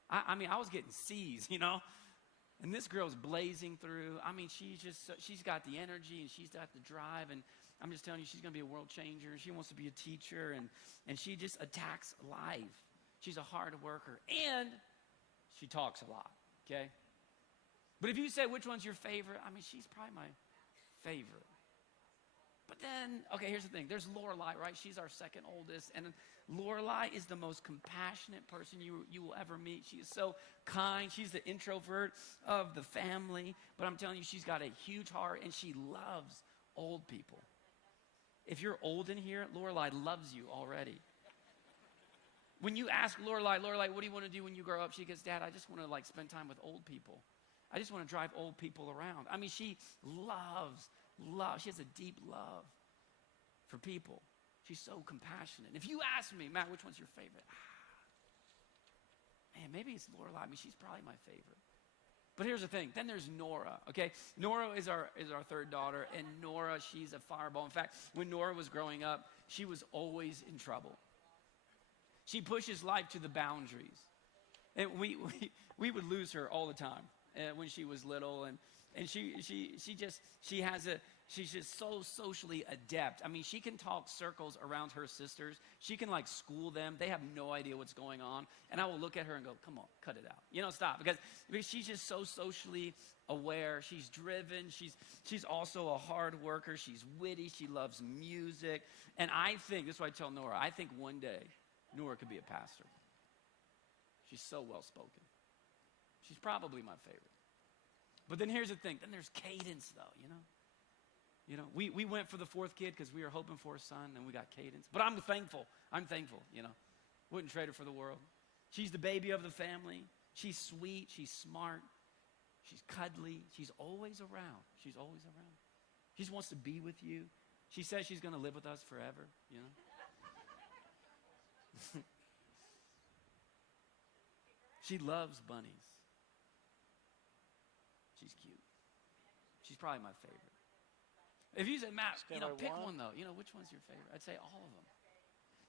I mean, I was getting C's, you know? And this girl's blazing through. I mean, she's got the energy, and she's got the drive, and I'm just telling you, she's going to be a world changer. She wants to be a teacher, and she just attacks life. She's a hard worker, and she talks a lot, okay? But if you say which one's your favorite, I mean, she's probably my favorite. But then, okay, here's the thing. There's Lorelai, right? She's our second oldest, and Lorelai is the most compassionate person you will ever meet. She is so kind. She's the introvert of the family, but I'm telling you, she's got a huge heart, and she loves old people. If you're old in here, Lorelai loves you already. When you ask Lorelai, what do you want to do when you grow up? She goes, Dad, I just want to like spend time with old people. I just want to drive old people around. I mean, she loves. She has a deep love for people. She's so compassionate. And if you ask me, Matt, which one's your favorite? Man, maybe it's Lorelai. I mean, she's probably my favorite. But here's the thing. Then there's Nora, okay? Nora is our third daughter, and Nora, she's a fireball. In fact, when Nora was growing up, she was always in trouble. She pushes life to the boundaries. And we would lose her all the time when she was little, and she's just so socially adept. I mean, she can talk circles around her sisters. She can like school them. They have no idea what's going on. And I will look at her and go, come on, cut it out. You know, stop. Because she's just so socially aware. She's driven. She's also a hard worker. She's witty. She loves music. And I think, this is what I tell Nora, I think one day Nora could be a pastor. She's so well-spoken. She's probably my favorite. But then here's the thing. Then there's Cadence, though, you know. You know, we went for the fourth kid because we were hoping for a son, and we got Cadence. But I'm thankful, you know. Wouldn't trade her for the world. She's the baby of the family. She's sweet. She's smart. She's cuddly. She's always around. She just wants to be with you. She says she's going to live with us forever, you know. She loves bunnies. She's cute. She's probably my favorite. If you said, Matt, you know, pick one though. You know, which one's your favorite? I'd say all of them.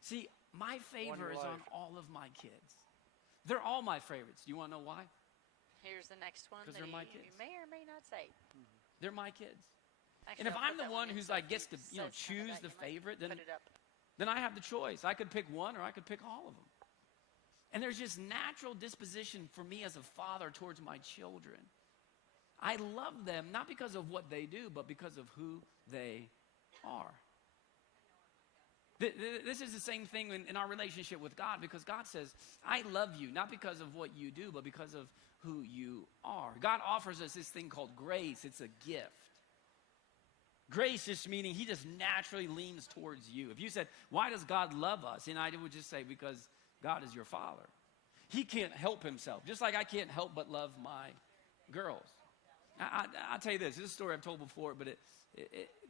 See, my favor is on all of my kids. They're all my favorites. Do you want to know why? Here's the next one that they're my kids. you may or may not say. They're my kids. Actually, and if I'll I'm put the that one who's like gets to, you know, says some of choose that. the You might favorite, put it up. then I have the choice. I could pick one or I could pick all of them. And there's just natural disposition for me as a father towards my children. I love them not because of what they do, but because of who they are. This is the same thing in our relationship with God, because God says, I love you, not because of what you do, but because of who you are. God offers us this thing called grace. It's a gift. Grace just meaning he just naturally leans towards you. If you said, why does God love us? And I would just say, because God is your father. He can't help himself, just like I can't help but love my girls. I'll tell you this is a story I've told before, but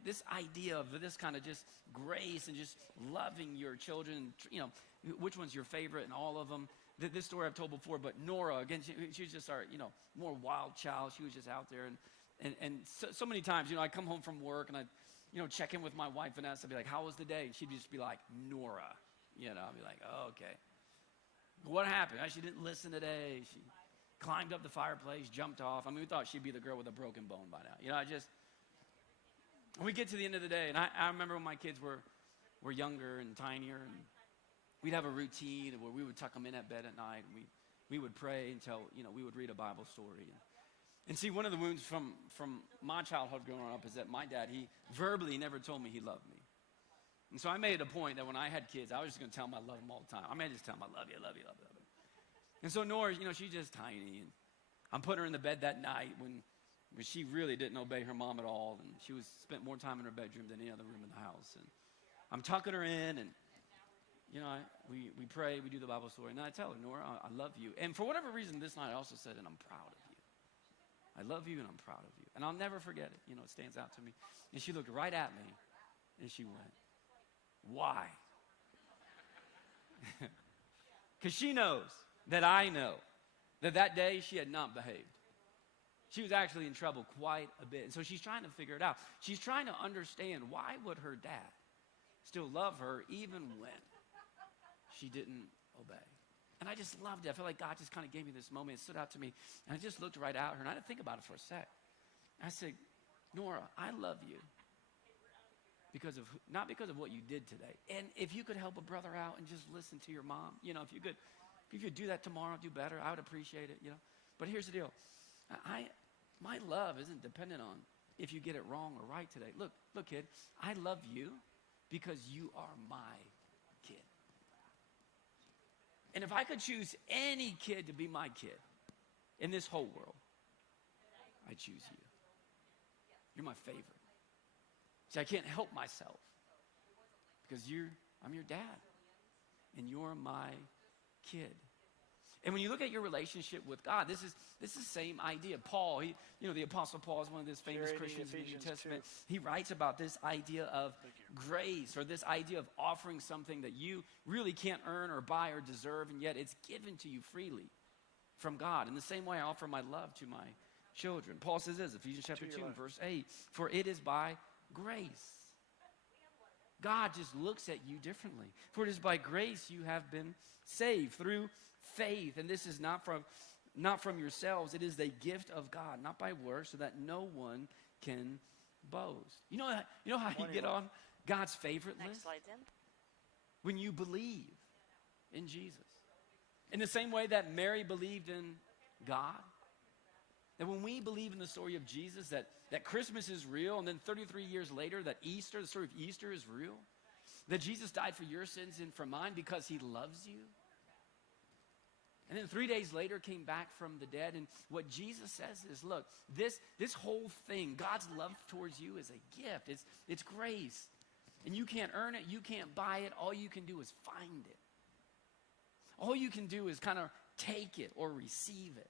this idea of this kind of just grace and just loving your children, you know, which one's your favorite and all of them. This story I've told before, but Nora, again, she was just our, you know, more wild child. She was just out there. And so many times, you know, I'd come home from work and I'd, you know, check in with my wife Vanessa. I'd be like, how was the day? And she'd just be like, Nora. You know, I'd be like, oh, okay. What happened? She didn't listen today. She climbed up the fireplace, jumped off. I mean, we thought she'd be the girl with a broken bone by now. You know, when we get to the end of the day, and I remember when my kids were younger and tinier, and we'd have a routine where we would tuck them in at bed at night, and we would pray until, you know, we would read a Bible story. And see, one of the wounds from my childhood growing up is that my dad, he verbally never told me he loved me. And so I made it a point that when I had kids, I was just going to tell them I love them all the time. I mean, I just tell them I love you, love you, love you, love you. And so Nora, you know, she's just tiny, and I'm putting her in the bed that night when she really didn't obey her mom at all, and she spent more time in her bedroom than any other room in the house. And I'm tucking her in, and you know, we pray, we do the Bible story, and I tell her, Nora, I love you. And for whatever reason, this night I also said, and I'm proud of you. I love you, and I'm proud of you. And I'll never forget it. You know, it stands out to me. And she looked right at me, and she went, why? Because she knows that I know that day she had not behaved. She was actually in trouble quite a bit. And so she's trying to figure it out. She's trying to understand, why would her dad still love her even when she didn't obey? And I just loved it. I felt like God just kind of gave me this moment. It stood out to me. And I just looked right at her, and I didn't think about it for a sec. I said, Nora, I love you not because of what you did today. And if you could help a brother out and just listen to your mom, if you could do that tomorrow, do better, I would appreciate it, But here's the deal. My love isn't dependent on if you get it wrong or right today. Look, kid, I love you because you are my kid. And if I could choose any kid to be my kid in this whole world, I choose you. You're my favorite. See, I can't help myself because I'm your dad, and you're my kid. And when you look at your relationship with God, this is the same idea. Paul, the Apostle Paul is one of those famous Christians in the New Testament. He writes about this idea of grace, or this idea of offering something that you really can't earn or buy or deserve, and yet it's given to you freely from God. In the same way, I offer my love to my children. Paul says this, Ephesians chapter 2, verse 8, for it is by grace. God just looks at you differently. For it is by grace you have been saved through faith. And this is not from yourselves. It is the gift of God, not by works, so that no one can boast. You know how you get on God's favorite list? Next slide's in. When you believe in Jesus. In the same way that Mary believed in God. That when we believe in the story of Jesus, that Christmas is real, and then 33 years later, that Easter, the story of Easter is real, that Jesus died for your sins and for mine because he loves you. And then 3 days later came back from the dead, and what Jesus says is, look, this whole thing, God's love towards you is a gift. It's grace. And you can't earn it, you can't buy it, all you can do is find it. All you can do is kind of take it or receive it.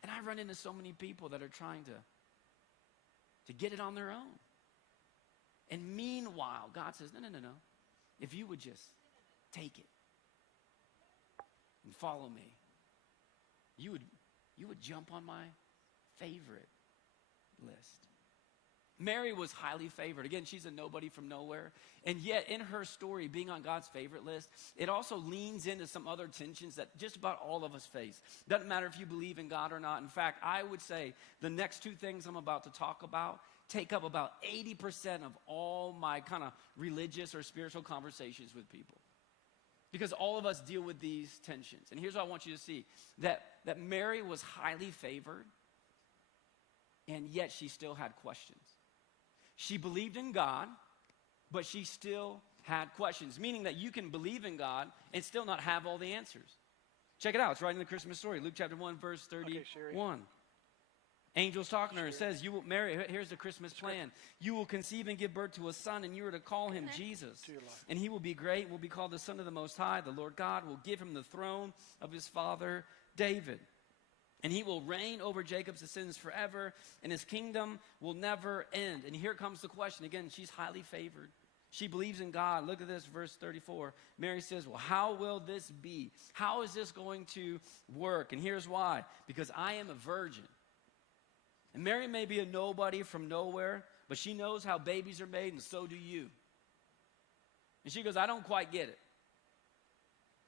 And I run into so many people that are trying to get it on their own. And meanwhile, God says, no. If you would just take it and follow me, you would jump on my favorite list. Mary was highly favored. Again, she's a nobody from nowhere. And yet, in her story, being on God's favorite list, it also leans into some other tensions that just about all of us face. Doesn't matter if you believe in God or not. In fact, I would say the next two things I'm about to talk about take up about 80% of all my kind of religious or spiritual conversations with people. Because all of us deal with these tensions. And here's what I want you to see. That Mary was highly favored, and yet she still had questions. She believed in God, but she still had questions, meaning that you can believe in God and still not have all the answers. Check it out. It's right in the Christmas story. Luke chapter 1, verse 31. Angel's talking to her and says, you will marry, here's the Christmas plan. You will conceive and give birth to a son, and you are to call him Jesus. And he will be great and will be called the Son of the Most High. The Lord God will give him the throne of his father David. And he will reign over Jacob's descendants forever, and his kingdom will never end. And here comes the question. Again, she's highly favored. She believes in God. Look at this, verse 34. Mary says, well, how will this be? How is this going to work? And here's why. Because I am a virgin. And Mary may be a nobody from nowhere, but she knows how babies are made, and so do you. And she goes, I don't quite get it.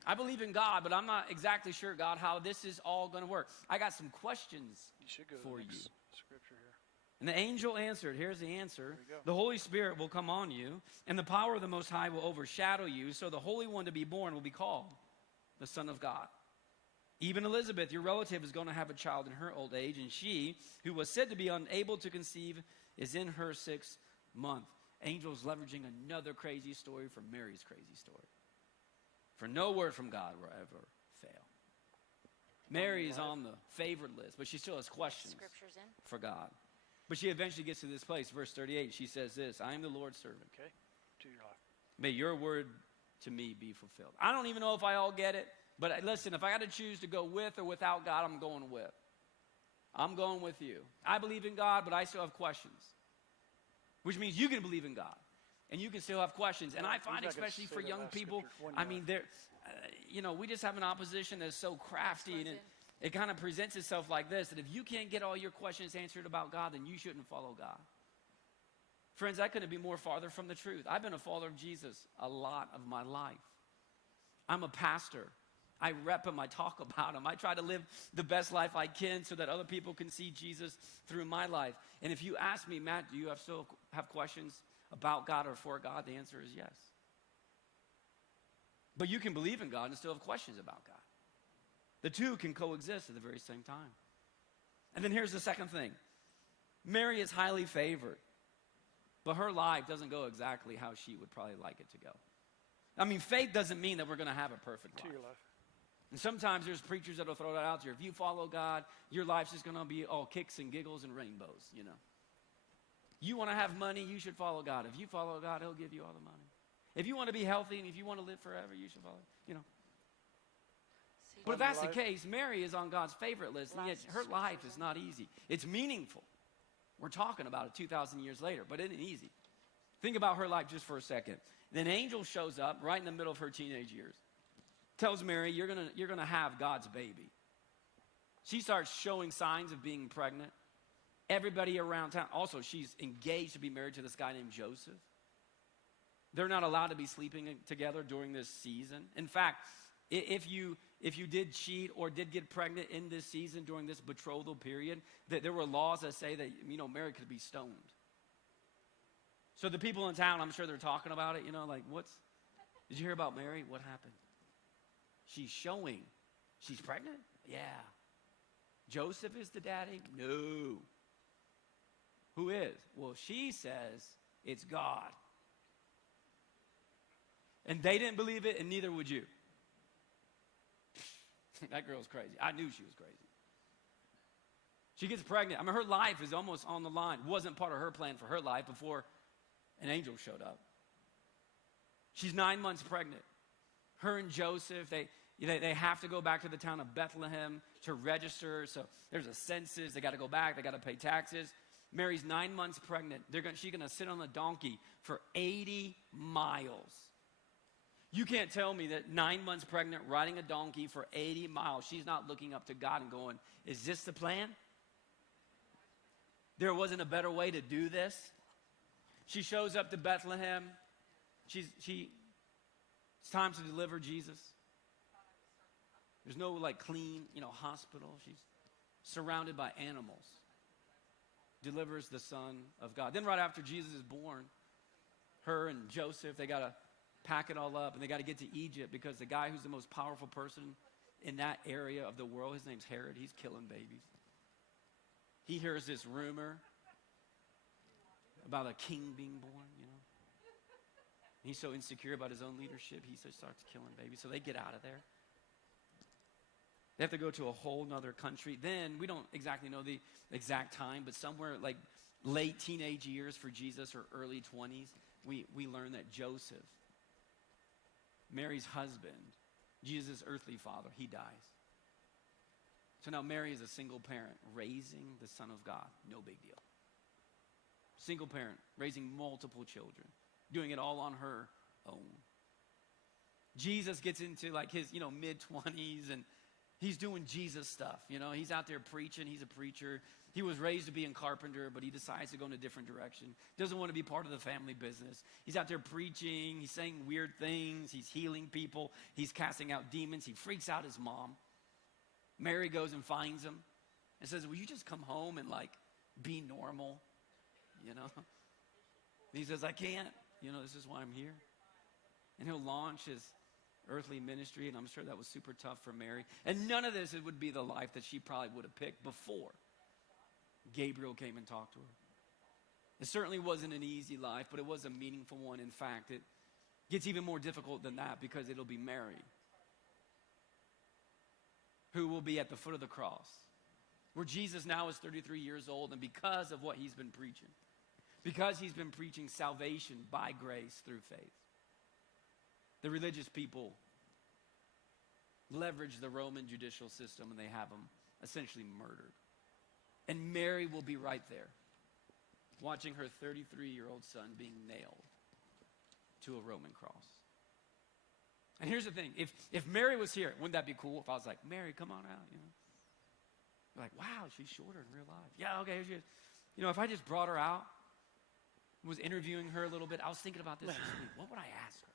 I believe in God, but I'm not exactly sure, God, how this is all going to work. I got some questions for you. Scripture here. And the angel answered, here's the answer. The Holy Spirit will come on you, and the power of the Most High will overshadow you, so the Holy One to be born will be called the Son of God. Even Elizabeth, your relative, is going to have a child in her old age, and she, who was said to be unable to conceive, is in her 6th month. Angel's leveraging another crazy story from Mary's crazy story. For no word from God will ever fail. Mary is on the favored list, but she still has questions for God. But she eventually gets to this place, verse 38. She says this, I am the Lord's servant. Okay, to your life. May your word to me be fulfilled. I don't even know if I all get it, but listen, if I got to choose to go with or without God, I'm going with. I'm going with you. I believe in God, but I still have questions. Which means you can believe in God. And you can still have questions. And I find, especially for young people, I mean, we just have an opposition that's so crafty. And it kind of presents itself like this, that if you can't get all your questions answered about God, then you shouldn't follow God. Friends, I couldn't be more farther from the truth. I've been a follower of Jesus a lot of my life. I'm a pastor. I rep him, I talk about him. I try to live the best life I can so that other people can see Jesus through my life. And if you ask me, Matt, do you still have questions about God or for God? The answer is yes. But you can believe in God and still have questions about God. The two can coexist at the very same time. And then here's the second thing. Mary is highly favored, but her life doesn't go exactly how she would probably like it to go. I mean, faith doesn't mean that we're going to have a perfect life. To your life. And sometimes there's preachers that will throw that out there. If you follow God, your life's just going to be all kicks and giggles and rainbows, you know. You want to have money, you should follow God. If you follow God, he'll give you all the money. If you want to be healthy and if you want to live forever, you should follow, you know. But if that's the case, Mary is on God's favorite list, and yet her life is not easy. It's meaningful. We're talking about it 2,000 years later, but it ain't easy. Think about her life just for a second. Then an angel shows up right in the middle of her teenage years. Tells Mary, you're gonna have God's baby. She starts showing signs of being pregnant. Everybody around town, also she's engaged to be married to this guy named Joseph. They're not allowed to be sleeping together during this season. In fact, if you did cheat or did get pregnant in this season during this betrothal period, that there were laws that say that, you know, Mary could be stoned. So the people in town, I'm sure they're talking about it, you know, like, did you hear about Mary? What happened? She's showing. She's pregnant? Yeah. Joseph is the daddy? No. Who is? Well, she says it's God. And they didn't believe it, and neither would you. That girl's crazy. I knew she was crazy. She gets pregnant. I mean, her life is almost on the line. It wasn't part of her plan for her life before an angel showed up. She's 9 months pregnant. Her and Joseph, they have to go back to the town of Bethlehem to register. So there's a census. They got to go back. They got to pay taxes. Mary's 9 months pregnant. She's going to sit on a donkey for 80 miles. You can't tell me that 9 months pregnant, riding a donkey for 80 miles, she's not looking up to God and going, is this the plan? There wasn't a better way to do this. She shows up to Bethlehem. It's time to deliver Jesus. There's no clean, hospital. She's surrounded by animals. Delivers the Son of God. Then right after Jesus is born, her and Joseph, they got to pack it all up, and they got to get to Egypt because the guy who's the most powerful person in that area of the world, his name's Herod, he's killing babies. He hears this rumor about a king being born, He's so insecure about his own leadership, he just starts killing babies. So they get out of there. They have to go to a whole nother country. Then, we don't exactly know the exact time, but somewhere late teenage years for Jesus or early 20s, we learn that Joseph, Mary's husband, Jesus' earthly father, he dies. So now Mary is a single parent raising the Son of God. No big deal. Single parent raising multiple children, doing it all on her own. Jesus gets into his mid-20s, and he's doing Jesus stuff. He's out there preaching. He's a preacher. He was raised to be a carpenter, but he decides to go in a different direction. Doesn't want to be part of the family business. He's out there preaching. He's saying weird things. He's healing people. He's casting out demons. He freaks out his mom. Mary goes and finds him and says, will you just come home and be normal? And he says, I can't. This is why I'm here. And he'll launch his earthly ministry, and I'm sure that was super tough for Mary. And none of this would be the life that she probably would have picked before Gabriel came and talked to her. It certainly wasn't an easy life, but it was a meaningful one. In fact, it gets even more difficult than that because it'll be Mary who will be at the foot of the cross, where Jesus now is 33 years old, and because of what he's been preaching salvation by grace through faith, the religious people leverage the Roman judicial system, and they have him essentially murdered. And Mary will be right there, watching her 33-year-old son being nailed to a Roman cross. And here's the thing. If Mary was here, wouldn't that be cool if I was like, Mary, come on out, You're like, wow, she's shorter in real life. Yeah, okay, here she is. You know, if I just brought her out, was interviewing her a little bit, I was thinking about this week. What would I ask her?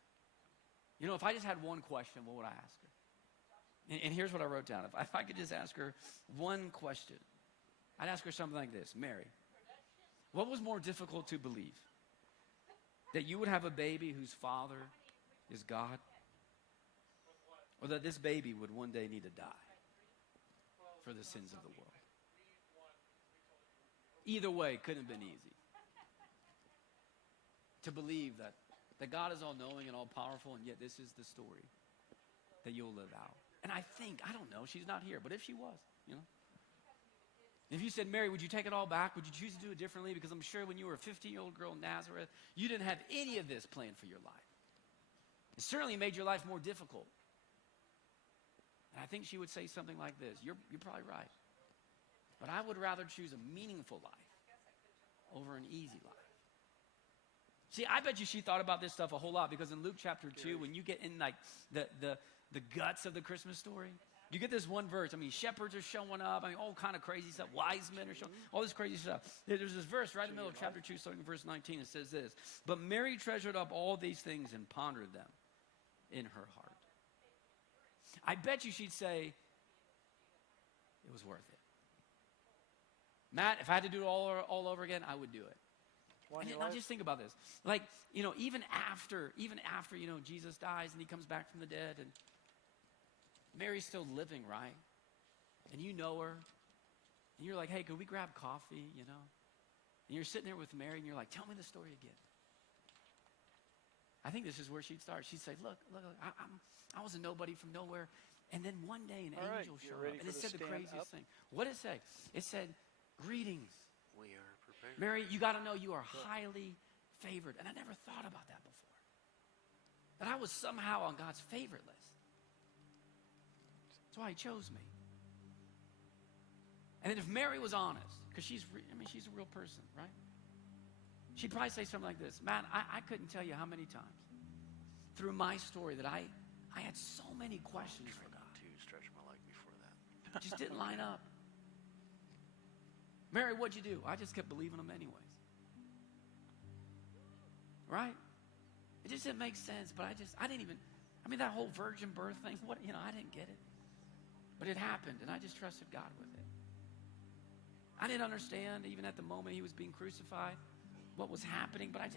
You know, if I just had one question, what would I ask her? And here's what I wrote down. If I could just ask her one question, I'd ask her something like this. Mary, what was more difficult to believe? That you would have a baby whose father is God? Or that this baby would one day need to die for the sins of the world? Either way, couldn't have been easy. To believe that God is all-knowing and all-powerful, and yet this is the story that you'll live out. And I don't know, she's not here, but if she was, you know. If you said, Mary, would you take it all back? Would you choose to do it differently? Because I'm sure when you were a 15-year-old girl in Nazareth, you didn't have any of this planned for your life. It certainly made your life more difficult. And I think she would say something like this. You're probably right. But I would rather choose a meaningful life over an easy life. See, I bet you she thought about this stuff a whole lot, because in Luke chapter 2, when you get in like the guts of the Christmas story, you get this one verse. I mean, shepherds are showing up. I mean, all kind of crazy stuff. Wise men are showing all this crazy stuff. There's this verse right in the middle of chapter 2, starting in verse 19. It says this: but Mary treasured up all these things and pondered them in her heart. I bet you she'd say it was worth it. Matt, if I had to do it all over again, I would do it. And now just think about this. Like, you know, even after, you know, Jesus dies and he comes back from the dead, and Mary's still living, right? And you know her. And you're like, hey, could we grab coffee, you know? And you're sitting there with Mary and you're like, tell me the story again. I think this is where she'd start. She'd say, look, I was a nobody from nowhere. And then one day an angel showed up. And it said the craziest thing. What did it say? It said, greetings. We are prepared. Mary, you got to know you are highly favored. And I never thought about that before. That I was somehow on God's favorite list. That's why he chose me. And then if Mary was honest, because she's a real person, right? She'd probably say something like this: man, I couldn't tell you how many times through my story that I had so many questions for God. To stretch my leg before that. It just didn't line up. Mary, what'd you do? I just kept believing him anyways. Right? It just didn't make sense, but I didn't even, that whole virgin birth thing, I didn't get it. But it happened, and I just trusted God with it. I didn't understand, even at the moment he was being crucified, what was happening, but I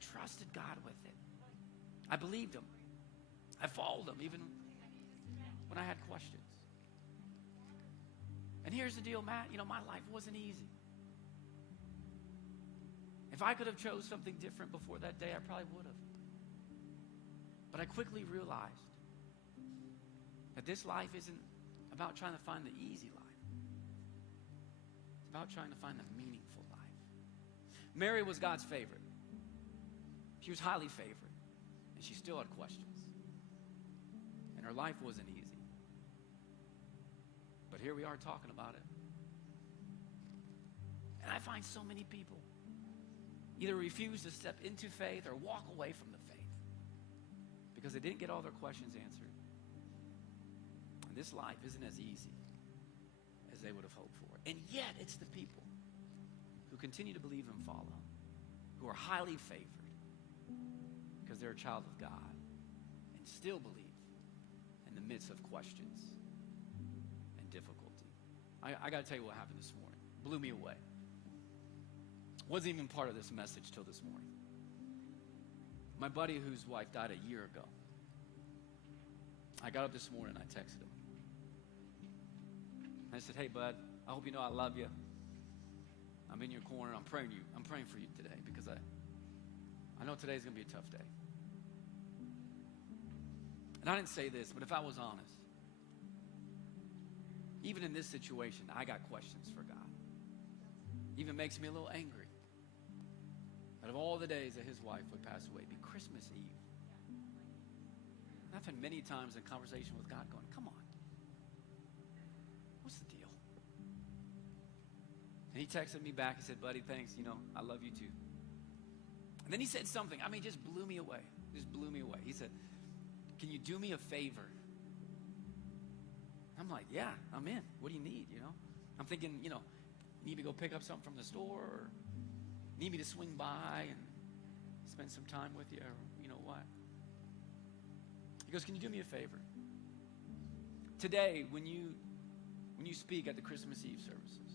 trusted God with it. I believed him. I followed him, even when I had questions. And here's the deal, Matt, my life wasn't easy. If I could have chose something different before that day, I probably would have. But I quickly realized that this life isn't about trying to find the easy life. It's about trying to find the meaningful life. Mary was God's favorite. She was highly favored, and she still had questions. And her life wasn't easy. But here we are talking about it. And I find so many people either refuse to step into faith or walk away from the faith because they didn't get all their questions answered. And this life isn't as easy as they would have hoped for. And yet it's the people who continue to believe and follow, who are highly favored because they're a child of God and still believe in the midst of questions and difficulty. I got to tell you what happened this morning. Blew me away. Wasn't even part of this message till this morning. My buddy whose wife died a year ago, I got up this morning and I texted him. I said, hey, bud, I hope you know I love you. I'm in your corner. I'm praying for you today because I know today's going to be a tough day. And I didn't say this, but if I was honest, even in this situation, I got questions for God. Even makes me a little angry. Out of all the days that his wife would pass away, it'd be Christmas Eve. And I've had many times in conversation with God going, come on. What's the deal? And he texted me back. He said, buddy, thanks. I love you too. And then he said something, just blew me away. Just blew me away. He said, can you do me a favor? I'm like, yeah, I'm in. What do you need, you know? I'm thinking, you know, need me to go pick up something from the store, or need me to swing by and spend some time with you, or you know what? He goes, can you do me a favor? Today, when you speak at the Christmas Eve services,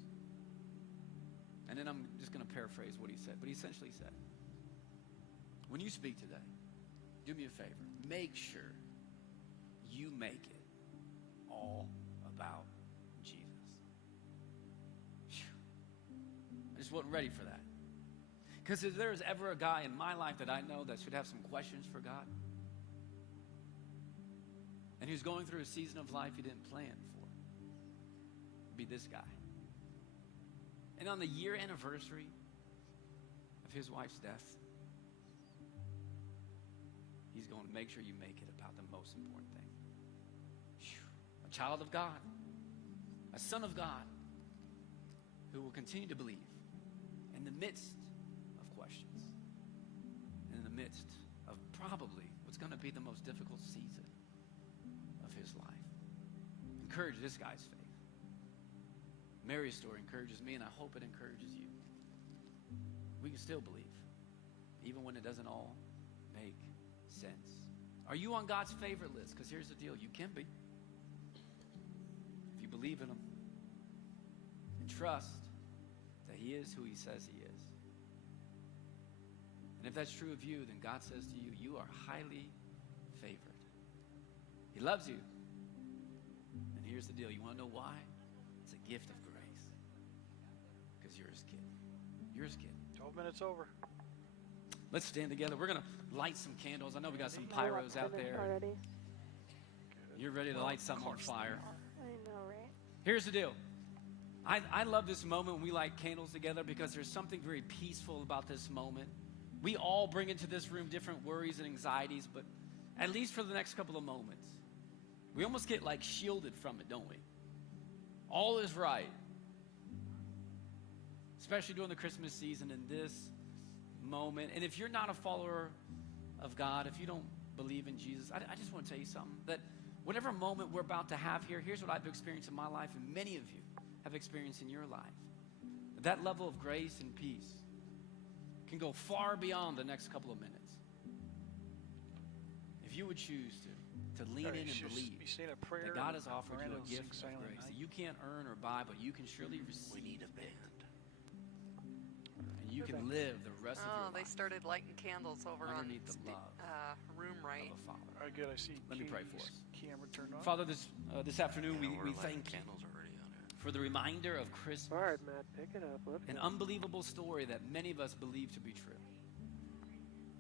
and then I'm just going to paraphrase what he said, but he essentially said, when you speak today, do me a favor. Make sure you make it all about Jesus. Whew. I just wasn't ready for that. Because if there's ever a guy in my life that I know that should have some questions for God, and who's going through a season of life he didn't plan for, it'd be this guy. And on the year anniversary of his wife's death, he's going to make sure you make it about the most important thing. Whew. A child of God, a son of God, who will continue to believe in the midst of questions, in the midst of probably what's going to be the most difficult season of his life. Encourage this guy's faith. Mary's story encourages me, and I hope it encourages you. We can still believe, even when it doesn't all make sense. Are you on God's favorite list? Because here's the deal, you can be. If you believe in him and trust that he is who he says he is. And if that's true of you, then God says to you, you are highly favored. He loves you. And here's the deal, you want to know why? It's a gift of grace. Because you're his kid. You're his kid. 12 minutes over. Let's stand together. We're going to light some candles. I know we got some pyros out there. Already. You're ready to light something on fire. I know, right? Here's the deal. I love this moment when we light candles together because there's something very peaceful about this moment. We all bring into this room different worries and anxieties, but at least for the next couple of moments, we almost get like shielded from it, don't we? All is right. Especially during the Christmas season in this moment. And if you're not a follower of God, if you don't believe in Jesus, I just want to tell you something. That whatever moment we're about to have here, here's what I've experienced in my life, and many of you have experienced in your life. That level of grace and peace can go far beyond the next couple of minutes. If you would choose to lean in and believe that God has offered you a gift of grace that you can't earn or buy, but you can surely receive. We need a band. And you can live the rest of your life. They started lighting candles over underneath on the love room right. of a Father. All right, good. I see. Let me pray for us. Camera turned on. Father, this afternoon we thank you Candles already on it. for the reminder of Christmas, All right, Matt, pick it up. an unbelievable story that many of us believe to be true.